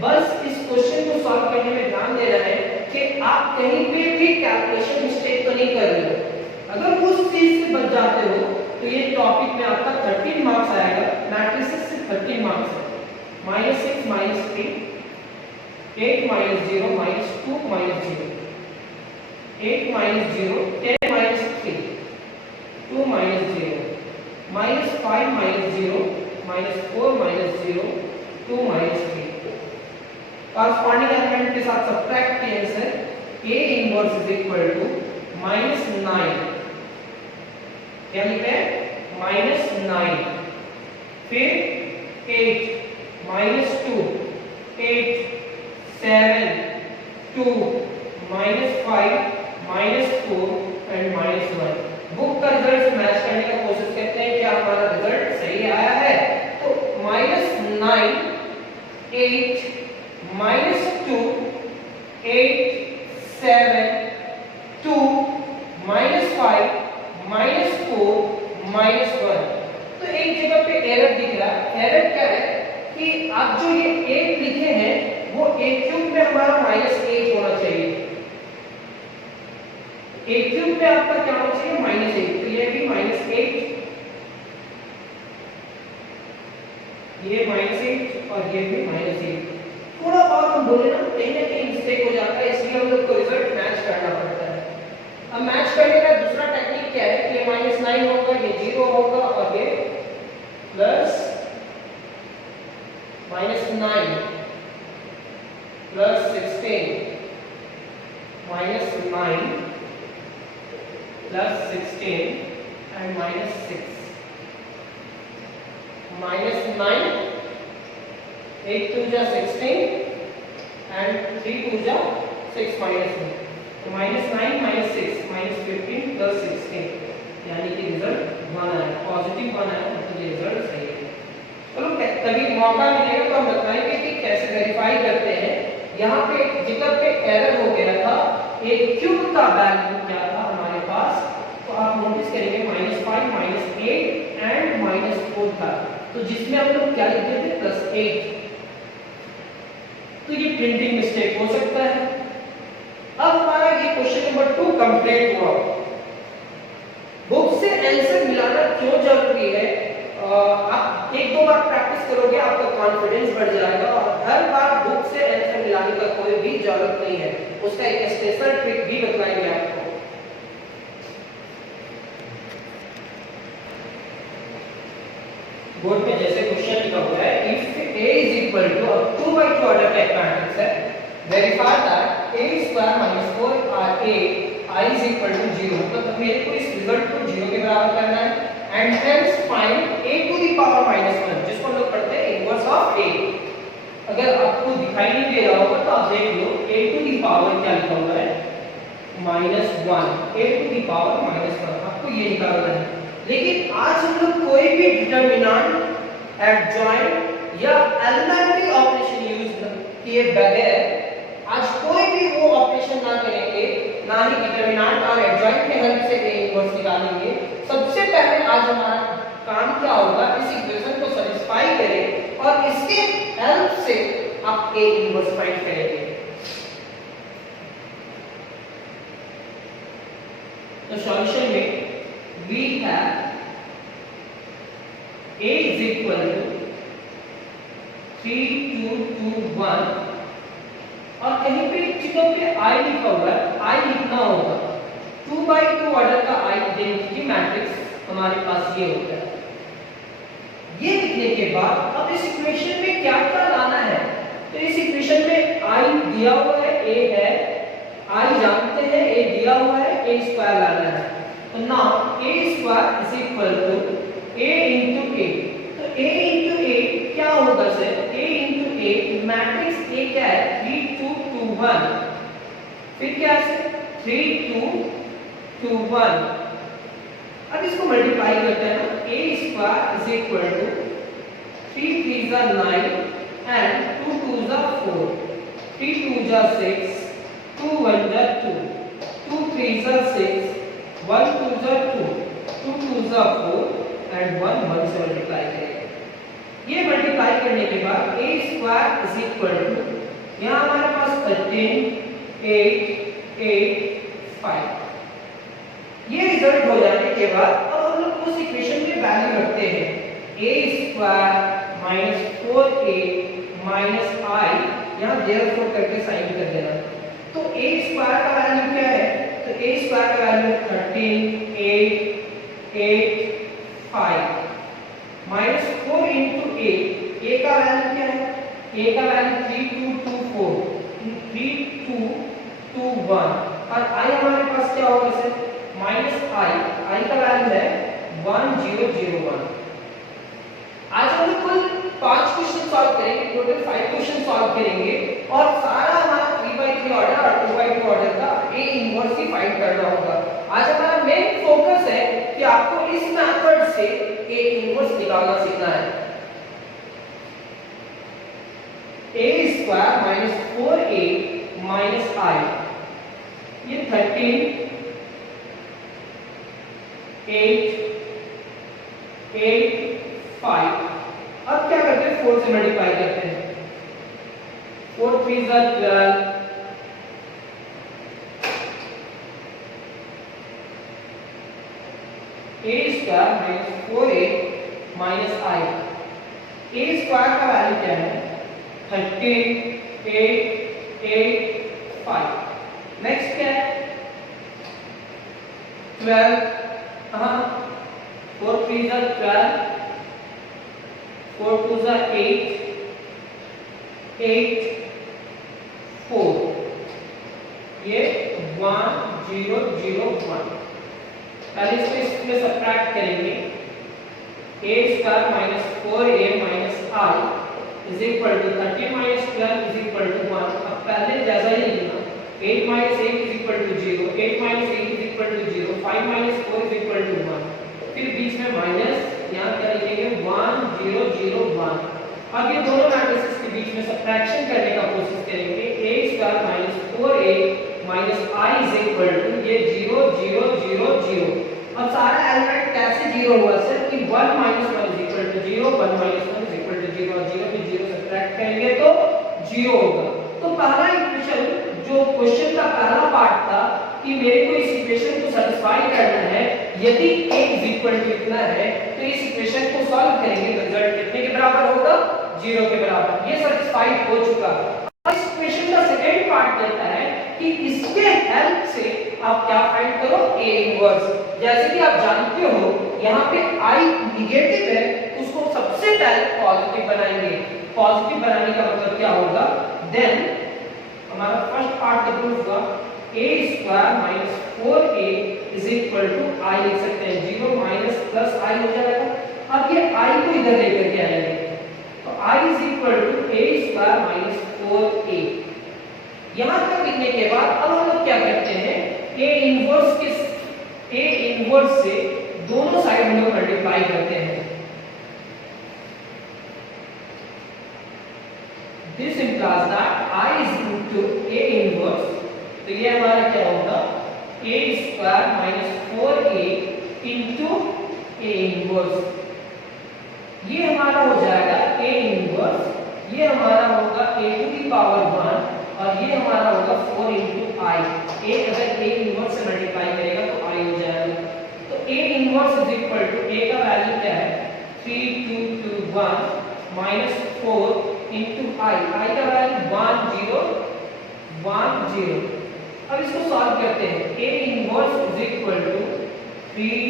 बस इस क्वेश्चन को सॉल्व करने में ध्यान देना है कि आप कहीं पे भी कैलकुलेशन मिस्टेक तो नहीं कर रहे हो। अगर उस चीज से बच जाते हो तो ये टॉपिक में आपका 13 मार्क्स आएगा, मैट्रिसेस से 13 मार्क्स है। -6 - 3 8 - 0 -2 - 0 8 - 0 10 - 3 2 - 0 -5 - 0 -4 - 0 2 - 3। कॉरस्पॉन्डिंग एलिमेंट के साथ सब्ट्रैक्ट किए answer A inverse is equal to -9 क्या लिखा है -9 फिर 8 -2 8 7 2 -5 -4 एंड -1। बुक का रिजल्ट से मैच करने का कोशिश करते हैं क्या हमारा रिजल्ट सही आया है। तो -9 8 -2 8 7 2 -5 -4 -1। तो एक जगह पे एरर दिख रहा है। एरर क्या है कि आप जो ये 8 लिखे हैं वो A³ में हमारा -8 होना चाहिए। A³ में आपका क्या होना चाहिए -8, तो ये भी -8, ये -8 और ये भी -8। थोड़ा बहुत हम बोले ना कहीं ना कहीं मिस्टेक हो जाता है, इसलिए हम लोग को रिजल्ट मैच करना पड़ता है। अब मैच करने का दूसरा टेक्निक क्या है कि -9 होगा, ये 0 होगा और ये प्लस -9 प्लस 16 -9 प्लस 16 एंड -6 -9 8 2 जा 16 एंड 3 2 जा 6 -1 तो -9 -6 -15 प्लस 16 यानी कि रिजल्ट 1 आया, पॉजिटिव 1 आया, तो ये रिजल्ट सही है। चलो कभी मौका मिलेगा तो हम बताएंगे कि कैसे वेरीफाई करते हैं। यहाँ पे जगह पे एरर हो गया था, A³ का वैल्यू क्या था हमारे पास, तो आप नोटिस करेंगे -5 -8 एंड -4 था, तो जिसमें हम लोग क्या लिखते थे +8, तो ये प्रिंटिंग मिस्टेक हो सकता है। अब हमारा ये क्वेश्चन नंबर 2 कंप्लीट हुआ। बुक से आंसर मिलाना क्यों जरूरी है, आप एक दो बार प्रैक्टिस करोगे आपका कॉन्फिडेंस बढ़ जाएगा, और हर बार बुक से आंसर मिलाने का कोई भी जरूरत नहीं है, उसका एक स्पेशल ट्रिक भी बतलाएंगे आपको। बोर्ड में जैसे क्वेश्चन लिखा हुआ है, if A is equal to 2/2 order type matrix है, verify that A square minus 4 I is equal to 0, मतलब मेरे को इस रिजल्ट को 0 के बराबर करना है, and hence find A to the power -1, जिसको हम लोग पढ़ते हैं इनवर्स ऑफ A। अगर आपको दिखाई नहीं दे रहा होगा तो आप देख लो A to the power क्या लिखा हुआ है -1, A to the power -1, आपको ये निकालना है। लेकिन आज हम लोग कोई भी डिटरमिनेंट, एडजॉइंट या एलिमेंट्री ऑपरेशन यूज किए बगैर आज कोई भी वो ऑपरेशन ना करेंगे, ना ही डिटरमिनेंट और एडजॉइंट के हेल्प से ए इनवर्स निकालेंगे। सबसे पहले आज हमारा काम क्या होगा, इस इक्वेशन को सैटिस्फाई करें और इसके हेल्प से आप ए इनवर्स फाइंड करेंगे। तो सॉल्यूशन में we have a is equal to 3 2 2 1 और कहीं पे चीजों पे i लिखा हुआ है, i लिखना होगा। 2 by 2 ऑर्डर का i आइडेंटिटी मैट्रिक्स हमारे पास ये होता है। ये लिखने के बाद अब इस इक्वेशन में क्या क्या लाना है, तो इस इक्वेशन में i दिया हुआ है, a है, i जानते हैं, a दिया हुआ है, a स्क्वायर लाना है। तो now a square is equal to a into a। तो a into a क्या होगा sir, a into a matrix a क्या है 3 2 2 1, फिर क्या है 3 2 2 1। अब इसको मल्टीप्लाई करते हैं ना, a square is equal to 3 3s are 9 and 2 2s are 4, 3 2s are 6, 2 1s are 2, 2 3s are 6, 1 2s are 2, 2 2s are 4 and 1 1 से मल्टीप्लाई करेंगे। ये मल्टीप्लाई करने के बाद a square is equal to, यहाँ हमारे पास 13 8 8 5। ये रिजल्ट हो जाने के बाद अब हम लोग उस इक्वेशन में वैल्यू रखते हैं, a square minus 4a minus i, यहाँ therefore करके साइन कर देना। तो a स्क्वायर का वैल्यू क्या है, तो a स्क्वायर का वैल्यू 13 8 8 5 माइनस 4 into a का वैल्यू क्या है, a का वैल्यू 3 2 2 4 3 2 2 1 और i हमारे पास क्या होगा सर, माइनस i का वैल्यू है 1 0 0 1। आज हम लोग कुल 5 क्वेश्चन सॉल्व करेंगे, टोटल 5 क्वेश्चन सॉल्व करेंगे और सारा हमारा 3 by 3 ऑर्डर और 2 by 2 ऑर्डर का a इनवर्स ही फाइंड करना होगा। आज हमारा मेन फोकस है कि आपको इस मेथड से a इनवर्स निकालना सीखना है। a square minus 4a minus i, ये 13 8 8 5। अब क्या करते हैं, 4 से मल्टीप्लाई करते हैं, 4 3s are 12, a square minus 4a minus i, a square का वैल्यू क्या है 13 8 8 5। नेक्स्ट क्या है 12, हाँ 4 3s are 12, 4 2s are 8 8 4, ये 1 0 0 1। पहले इसको इसमें सब्ट्रैक्ट करेंगे, a square minus 4a minus i is equal to 13 minus 12 is equal to 1। अब पहले जैसा ही लिखना, 8 minus 8 is equal to 0, 8 minus 8 is equal to 0, 5 minus 4 is equal to 1, फिर बीच में माइनस, यहाँ क्या लिखेंगे 1 0 0 1। अब ये दोनों मैट्रिसेस के बीच में सब्ट्रैक्शन करने का कोशिश करेंगे, a square minus 4a minus i is equal to ये 0 0 0 0। अब सारा एलिमेंट कैसे 0 हुआ सर, कि 1 minus 1 is equal to 0, 1 minus 1 is equal to 0 और 0 में 0 सब्ट्रैक्ट करेंगे तो 0 होगा। तो पहला इक्वेशन, जो क्वेश्चन का पहला पार्ट था कि मेरे को इस इक्वेशन को सैटिस्फाई करना है, यदि a इज इक्वल टू इतना है तो इस इक्वेशन को सॉल्व करेंगे तो रिजल्ट कितने के बराबर होगा, 0 के बराबर। ये सैटिस्फाइड हो चुका। इस इक्वेशन का सेकंड पार्ट कहता है कि इसके हेल्प से आप क्या फाइंड करो, a इनवर्स। जैसे कि आप जानते हो यहाँ पे i नेगेटिव है, उसको सबसे पहले पॉजिटिव बनाएंगे। पॉजिटिव बनाने का मतलब क्या होगा, देन हमारा फर्स्ट पार्ट का प्रूफ हुआ a square minus 4a is equal to i लिख सकते हैं, 0 माइनस प्लस i हो जाएगा। अब ये i को इधर लेकर के आएंगे तो i is equal to a square minus 4a। यहां तक लिखने के बाद अब हम लोग क्या करते हैं, a इनवर्स से दोनों साइड हम लोग मल्टीप्लाई करते हैं। This implies that I is equal to A inverse, तो ये हमारा क्या होगा A square minus 4A into A inverse, ये हमारा हो जाएगा A इनवर्स, ये हमारा होगा A टू दी पावर 1 और ये हमारा होगा 4 इंटू आई। A अगर A इनवर्स से मल्टीप्लाई करेगा तो I हो जाएगा, तो A inverse is equal to A का वैल्यू क्या है 3 2 2 1 माइनस 4 इंटू आई, आई का वैल्यू 1 0 1 0। अब इसको सॉल्व करते हैं, A inverse is equal to 3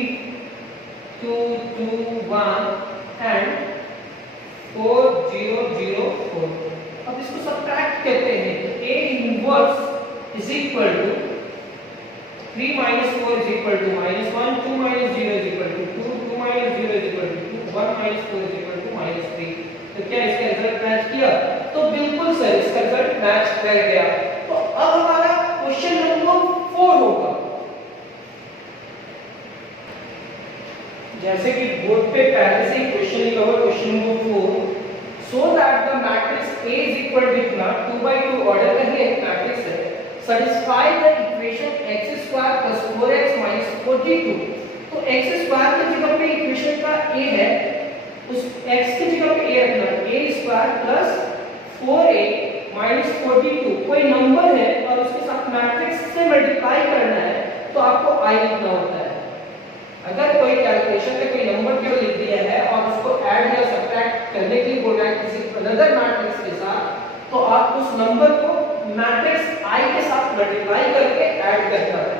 2 2 1 and 4 0 0 4। अब इसको सबट्रैक्ट करते हैं, तो A inverse is equal to 3 minus 4 is equal to minus 1, 2 minus 0 is equal to 2, 2 minus 0 is equal to 2, 1 minus 4 is equal to minus 3। तो क्या इसका रिजल्ट मैच किया? तो बिल्कुल सर इसका रिजल्ट मैच कर गया। तो अब हमारा क्वेश्चन नंबर 4 होगा, जैसे कि बोर्ड पे पहले से ही क्वेश्चन लिखा हुआ question number 4, so that the matrix A is equal to इतना 2 by 2 ऑर्डर का ही एक मैट्रिक्स है, satisfy the equation x square plus 4x minus 42। तो x स्क्वायर की जगह पे इक्वेशन का a है, उस x की जगह पे a रखना, a square plus 4a minus 42 कोई नंबर है और उसके साथ मैट्रिक्स से मल्टीप्लाई करना है तो आपको i लिखना होता है। अगर कोई कैलकुलेशन में कोई नंबर केवल लिख दिया है और उसको ऐड या सब्ट्रैक्ट करने के लिए बोल रहा है किसी अनदर मैट्रिक्स के साथ, तो आप उस नंबर को मैट्रिक्स i के साथ मल्टीप्लाई करके ऐड करना है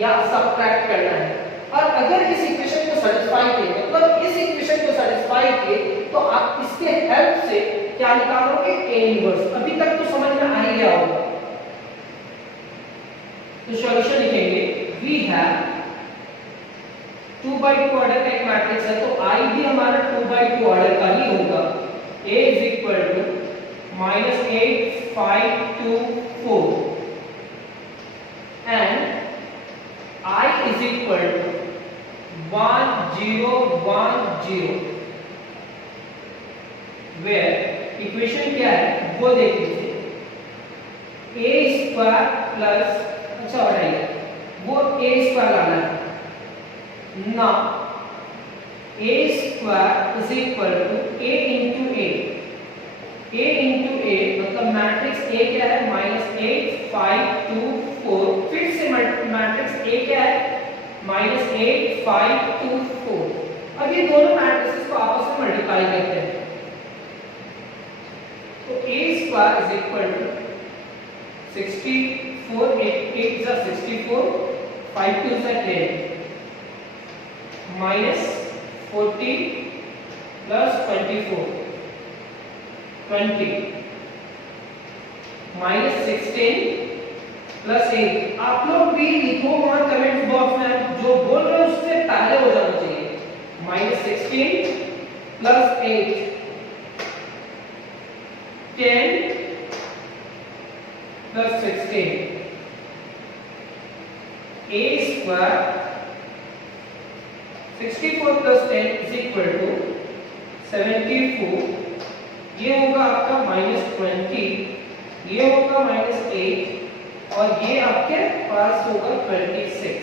या सब्ट्रैक्ट करना है। और अगर इस इक्वेशन को सैटिस्फाई किए, मतलब इस इक्वेशन को सैटिस्फाई किए, तो आप इसके हेल्प से क्या निकालोगे A इनवर्स। अभी तक तो समझ में आ ही गया होगा। तो सॉल्यूशन लिखेंगे, वी हैव 2 by 2 ऑर्डर का एक मैट्रिक्स है, तो I भी हमारा 2 by 2 ऑर्डर का ही होगा। A is equal to -8 5 2 4 and I is equal to 1 0 1 0, where equation क्या है वो देख लीजिए, A स्क्वायर प्लस, अच्छा हटाइए वो A स्क्वायर लाना है ना, A square is equal to A into A, A into A मतलब मैट्रिक्स A क्या है -8 5 2 4, फिर से मैट्रिक्स A क्या है -8 5 2 4। अब ये दोनों मैट्रिक्स को आपस में मल्टीप्लाई करते हैं, तो A square is equal to 64 8 8 जा 64 5 2 जा 10 -40 प्लस 24 20 -16 प्लस 8। आप लोग भी लिखो वहां कमेंट बॉक्स में, जो बोल रहे हैं उससे पहले हो जाना चाहिए। -16 plus 8 10 plus 16, A square 64 plus 10 is equal to 74, ये होगा आपका -20, ये होगा -8 और ये आपके पास होगा 26।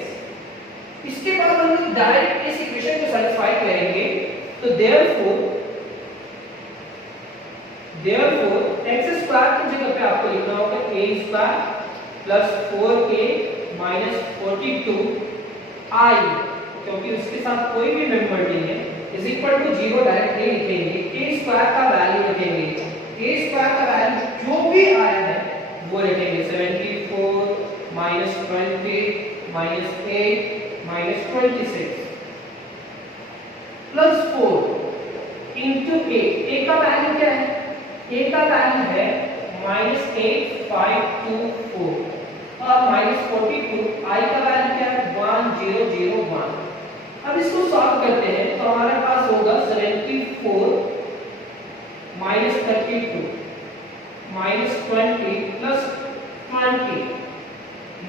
इसके बाद हम लोग डायरेक्ट इस इक्वेशन को सैटिस्फाई करेंगे, तो देयरफॉर x स्क्वायर की जगह पे आपको लिखना होगा A square plus 4A minus 42I, क्योंकि उसके साथ कोई भी मेंबर नहीं है, is equal to 0 direct A लिखेंगे, A स्क्वायर का वैल्यू लिखेंगे, A स्क्वायर का वैल्यू जो भी आया है वो लिखेंगे, 74 -20 -8 -26 प्लस 4 इंटू A का वैल्यू क्या है, A का वैल्यू है -8 5 2 4 और -42, I का वैल्यू क्या है 1 0 0 1। अब इसको सॉल्व करते हैं, तो हमारे पास होगा 74 -32 -20 प्लस 20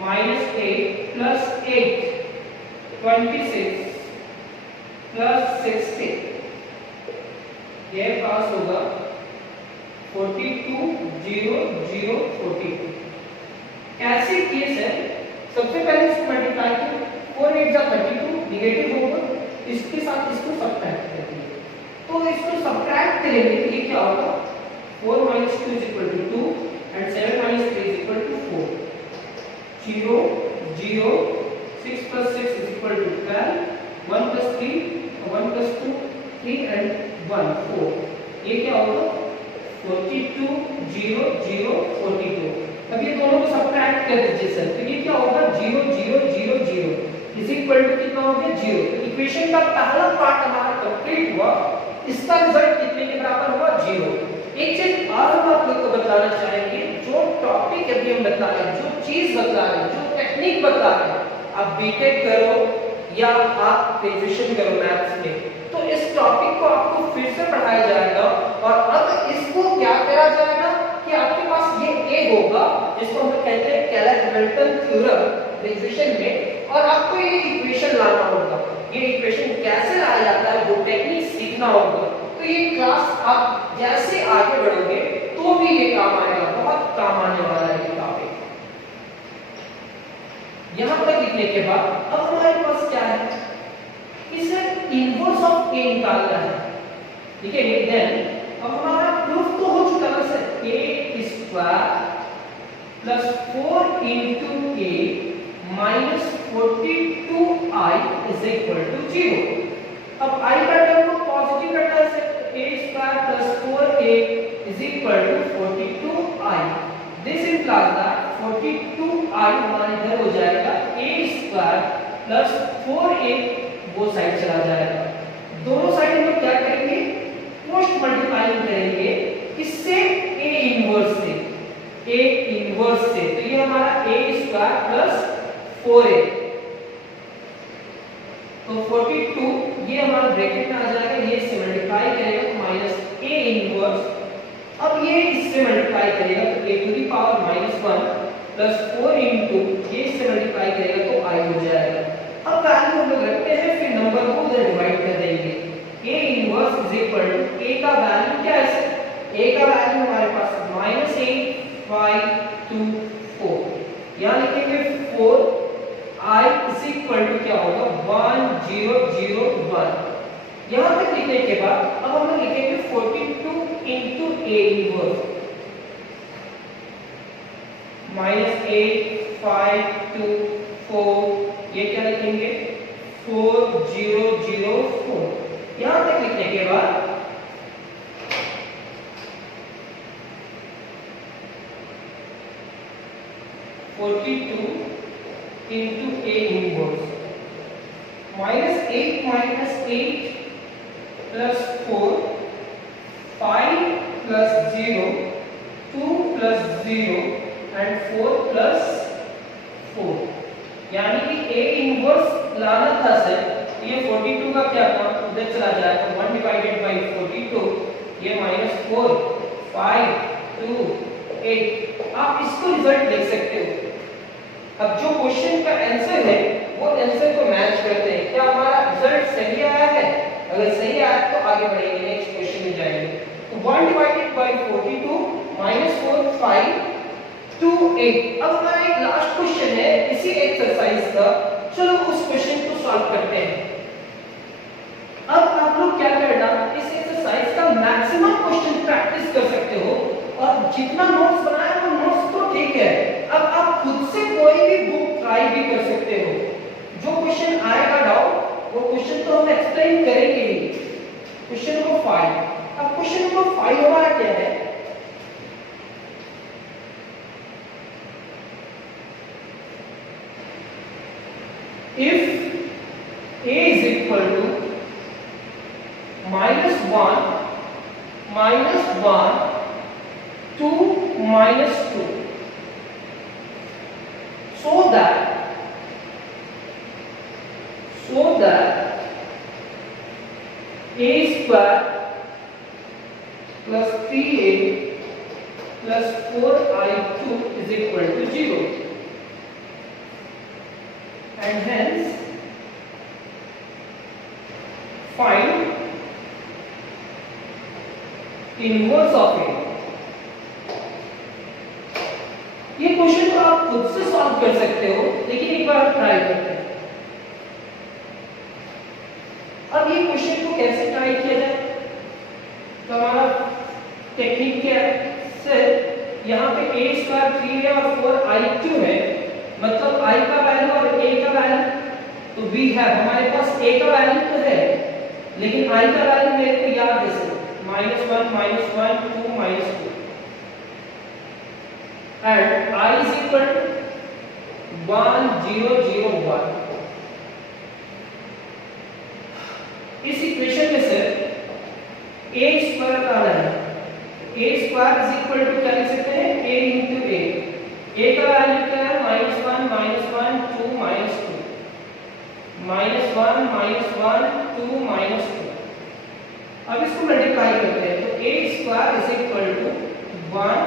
-8 प्लस 8 26 प्लस 60, ये पास होगा 42 0 0 42। कैसे केस है, सबसे पहले इसको मल्टीप्लाई करें, 4 8 जा 32 नेगेटिव होगा, इसके साथ इसको सब्ट्रैक्ट करेंगे, तो इसको सब्ट्रैक्ट करेंगे तो ये क्या होगा, 4 minus 2 is equal to 2 and 7 minus 3 is equal to 4, 0 0 6 plus 6 is equal to 12, 1 plus 3 1 plus 2 3 and 1 4, ये क्या होगा 42 0 0 42। अब ये दोनों को सब्ट्रैक्ट कर दीजिए सर, तो ये क्या होगा 0 0 0 0 इज इक्वल टू कितना हो गया 0। तो इक्वेशन का पहला पार्ट हमारा कंप्लीट हुआ, इसका रिजल्ट कितने के बराबर हुआ 0। एक चीज और हम आप लोग को बताना चाहेंगे, जो टॉपिक अभी हम बता रहे हैं, जो चीज बता रहे हैं, जो टेक्निक बता रहे हैं, आप बीटेक करो या आप ग्रेजुएशन करो मैथ्स में, तो इस टॉपिक को आपको फिर से पढ़ाया जाएगा और अब इसको क्या करा जाएगा कि आपके पास ये ए होगा जिसको हम कहते हैं केलर-हैमिल्टन थ्योरम ग्रेजुएशन में, और आपको ये इक्वेशन लाना होगा। ये इक्वेशन कैसे लाया जाता है वो टेक्निक सीखना होगा। तो ये क्लास आप जैसे आगे बढ़ोगे तो भी ये काम आएगा, बहुत काम आने वाला है ये टॉपिक। यहां तक लिखने के बाद अब हमारे पास क्या है, इसे इनवर्स ऑफ a निकालना है, ठीक है। देन अब हमारा प्रूफ तो हो चुका है sir, a square plus 4 into a minus 42i is equal to 0। अब i का टर्म को पॉजिटिव करना है sir, a square plus 4a is equal to 42i। This implies that 42i हमारे इधर हो जाएगा a square plus 4a, वो साइड चला जाएगा, दोनों साइड हम लोग क्या करेंगे पोस्ट मल्टीप्लाइंग करेंगे, किससे a इनवर्स से, a इनवर्स से, तो ये हमारा a स्क्वायर प्लस 4a, तो 42 ये हमारा ब्रैकेट में आ जाएगा, ये इससे मल्टीप्लाई करेगा तो माइनस a इनवर्स, अब ये इससे मल्टीप्लाई करेगा तो a to the power -1 plus 4 into ये इससे मल्टीप्लाई करेगा तो i हो जाएगा। अब वैल्यू हम लोग रखते हैं, फिर नंबर को उधर डिवाइड कर देंगे, a inverse is equal to a का वैल्यू क्या है, a का वैल्यू हमारे पास -8 5 2 4, यहां लिखेंगे 4, i इज इक्वल टू क्या होगा 1 0 0 1। यहां तक लिखने के बाद अब हम लोग लिखेंगे 42 into a इनवर्स -8 5 2 4, ये क्या लिखेंगे 4 0 0 4। यहां तक लिखने के बाद into a inverse -8 -8 plus 4 5 plus 0 2 plus 0 and 4 plus 4, यानी कि a इनवर्स लाना था सर, ये 42 का क्या था उधर चला जाएगा 1 divided by 42, ये -4 5 2 8। आप इसको रिजल्ट देख सकते हो। अब जो क्वेश्चन का आंसर है वो आंसर को मैच करते हैं, क्या हमारा रिजल्ट सही आया है, अगर सही आया तो आगे बढ़ेंगे, नेक्स्ट क्वेश्चन में जाएंगे। तो 1 divided by 42 -4 5 2 8। अब हमारा एक लास्ट क्वेश्चन है इसी एक्सरसाइज का, चलो उस क्वेश्चन को सॉल्व करते हैं। अब आप लोग क्या करना, इस एक्सरसाइज का मैक्सिमम क्वेश्चन प्रैक्टिस कर सकते हो, और जितना नोट्स बनाया वो नोट्स तो ठीक है, अब आप खुद से कोई भी बुक ट्राई भी कर सकते हो, जो क्वेश्चन आएगा डाउट वो क्वेश्चन तो हम एक्सप्लेन करेंगे ही। क्वेश्चन नंबर 5, अब क्वेश्चन नंबर 5 हमारा क्या है, if a is equal to -1 -1 2 -2, so that a square plus 3a plus 4i2 is equal to 0, and hence find inverse of a। ये क्वेश्चन तो आप खुद से सॉल्व कर सकते हो, लेकिन एक बार ट्राई करते हैं। अब ये क्वेश्चन को कैसे ट्राई किया जाए, तो हमारा टेक्निक क्या है सर, यहाँ पे a स्क्वायर 3 है और 4i2 है, मतलब i का वैल्यू और a का वैल्यू, तो वी है हमारे पास a का वैल्यू तो है, लेकिन i का वैल्यू मेरे को याद है sir, -1 -1 2 -2 and I is equal to 1 0 0 1। इस इक्वेशन में से a स्क्वायर का आना है, a square is equal to क्या लिख सकते हैं, a into a का वैल्यू क्या है, -1 -1 2 -2 -1 -1 2 -2। अब इसको मल्टीप्लाई करते हैं, तो a square is equal to 1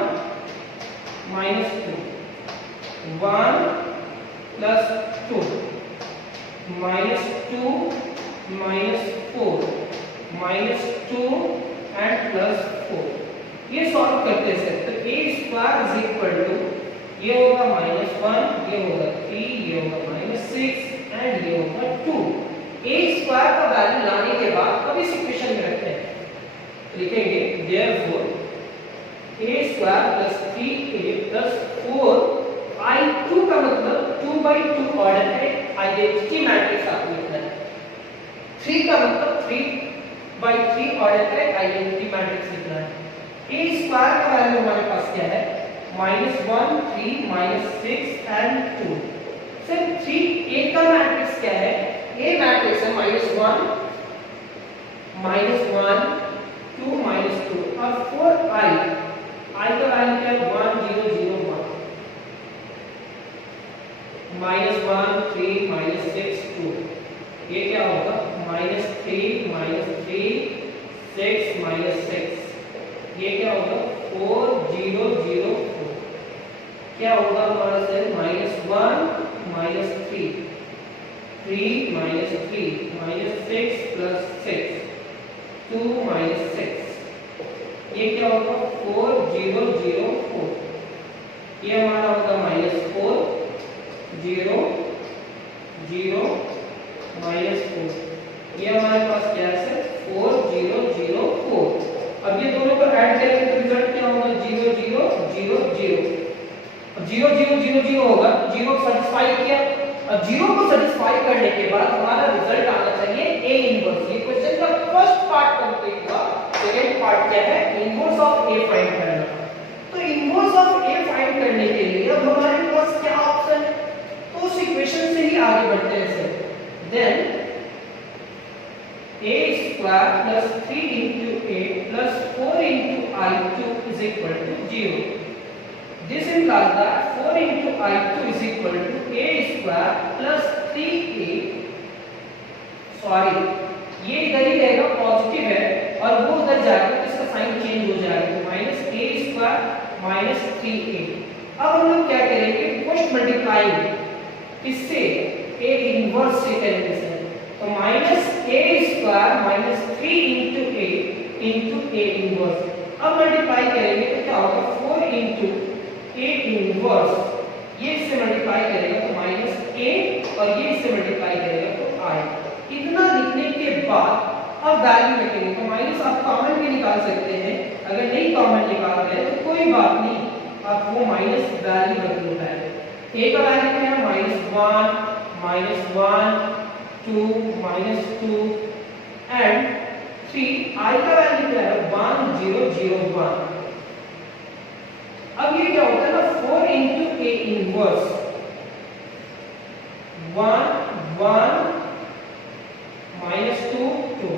-2 1 plus 2 -2 -4 -2 and plus 4। ये सॉल्व करते हैं तो a square is equal to ये होगा -1, ये होगा 3, ये होगा -6 एंड ये होगा 2। a स्क्वायर का वैल्यू लाने के बाद अब इस इक्वेशन में रखते हैं, लिखेंगे therefore a square plus 3a plus 4i2 का मतलब 2/2 ऑर्डर है, आइडेंटिटी मैट्रिक्स आपको लिखना है। 3 का मतलब 3/3 ऑर्डर है, आइडेंटिटी मैट्रिक्स लिखना है। a स्क्वायर का वैल्यू हमारे पास क्या है, -1 3 -6 एंड 2। सर 3a का मैट्रिक्स क्या है, a मैट्रिक्स है -1 -1 2 -2 और 4i का वैल्यू क्या है 1 0 0 1 -1 3 -6 2। ये क्या होगा -3 -3 6 -6। ये क्या होगा 4 0 0 4। क्या होगा हमारा सर -1 -3 3 -3 -6 प्लस 6 2 -6। ये क्या होगा 4 0 0 4। ये हमारा होगा -4 0 0 -4। ये हमारे पास क्या है 4 0 0 4। अब ये दोनों को ऐड करेंगे तो रिजल्ट क्या होगा 0 0 0 0। अब 0 0 0 0 होगा, 0 सेटिस्फाई किया। अब 0 को सेटिस्फाई करने के बाद हमारा रिजल्ट आना चाहिए a इनवर्स। ये क्वेश्चन का फर्स्ट पार्ट कंप्लीट हुआ। सेकंड पार्ट क्या है, इनवर्स ऑफ a फाइंड करना। तो इनवर्स ऑफ a फाइंड करने के लिए अब हमारे पास क्या ऑप्शन है, तो उस इक्वेशन से ही आगे बढ़ते हैं sir. Then a square plus 3 into a plus 4 into i2 is equal to 0। This implies that 4 into i2 is equal to a square plus 3a। Sorry, ये इधर ही रहेगा, पॉजिटिव है और वो उधर जाएगा तो इसका साइन चेंज हो जाएगा, तो -a स्क्वायर -3a। अब हम लोग क्या करेंगे, पोस्ट मल्टीप्लाइंग किससे, a इनवर्स से करेंगे सर। तो -a square -3 into a into a inverse. अब मल्टीप्लाई करेंगे तो क्या होगा 4 into a इनवर्स, ये इससे मल्टीप्लाई करेगा तो -a और ये इससे मल्टीप्लाई करेगा तो i। इतना लिखने के बाद अब वैल्यू रखेंगे, तो माइनस आप कॉमन भी निकाल सकते हैं, अगर नहीं कॉमन निकाल रहे तो कोई बात नहीं, आप वो माइनस वैल्यू रख लो पहले। a का वैल्यू क्या है -1 -1 2 -2 एंड 3। i का वैल्यू क्या है 1 0 0 1। अब ये क्या होता है ना 4 into a इनवर्स 1 1 -2 2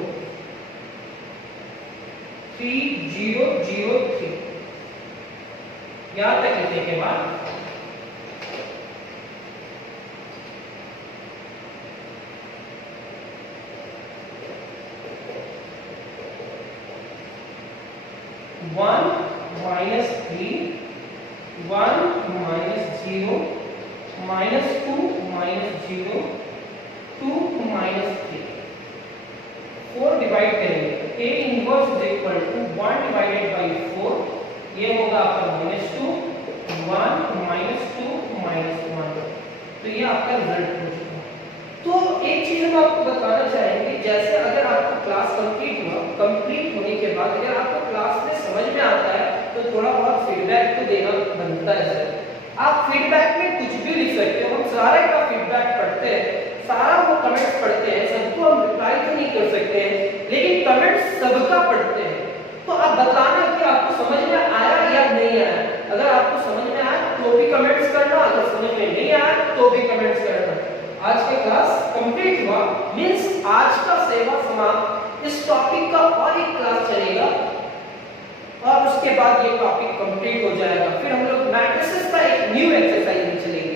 3 0 0 3। यहां तक लिखने के बाद -1 -3 1 -0 -2 -0 2 -3 4 डिवाइड करेंगे, a inverse is equal to 1 divided by 4। ये होगा आपका -2 1 -2 -2 मान लो, तो ये आपका रिजल्ट हो चुका। तो एक चीज हम आपको बताना चाहेंगे, जैसे अगर आपका क्लास कंप्लीट होने के बाद अगर आपको क्लास में समझ में आता है तो थोड़ा बहुत फीडबैक तो देना बनता है सर। आप फीडबैक में कुछ भी लिख सकते हो, हम सारे का फीडबैक पढ़ते हैं, सारा वो कमेंट्स पढ़ते हैं, सबको हम रिप्लाई तो नहीं कर सकते हैं, लेकिन कमेंट्स सबका पढ़ते हैं। तो आप बताना कि आपको समझ में आया या नहीं आया। अगर आपको समझ में आया तो भी कमेंट्स करना, अगर समझ में नहीं आया तो भी कमेंट्स करना। आज का क्लास कंप्लीट हुआ, मींस आज का सेवा समाप्त। इस टॉपिक का और एक क्लास चलेगा और उसके बाद ये टॉपिक कंप्लीट हो जाएगा। फिर हम लोग मैट्रिसेस का एक न्यू एक्सरसाइज में चलेंगे।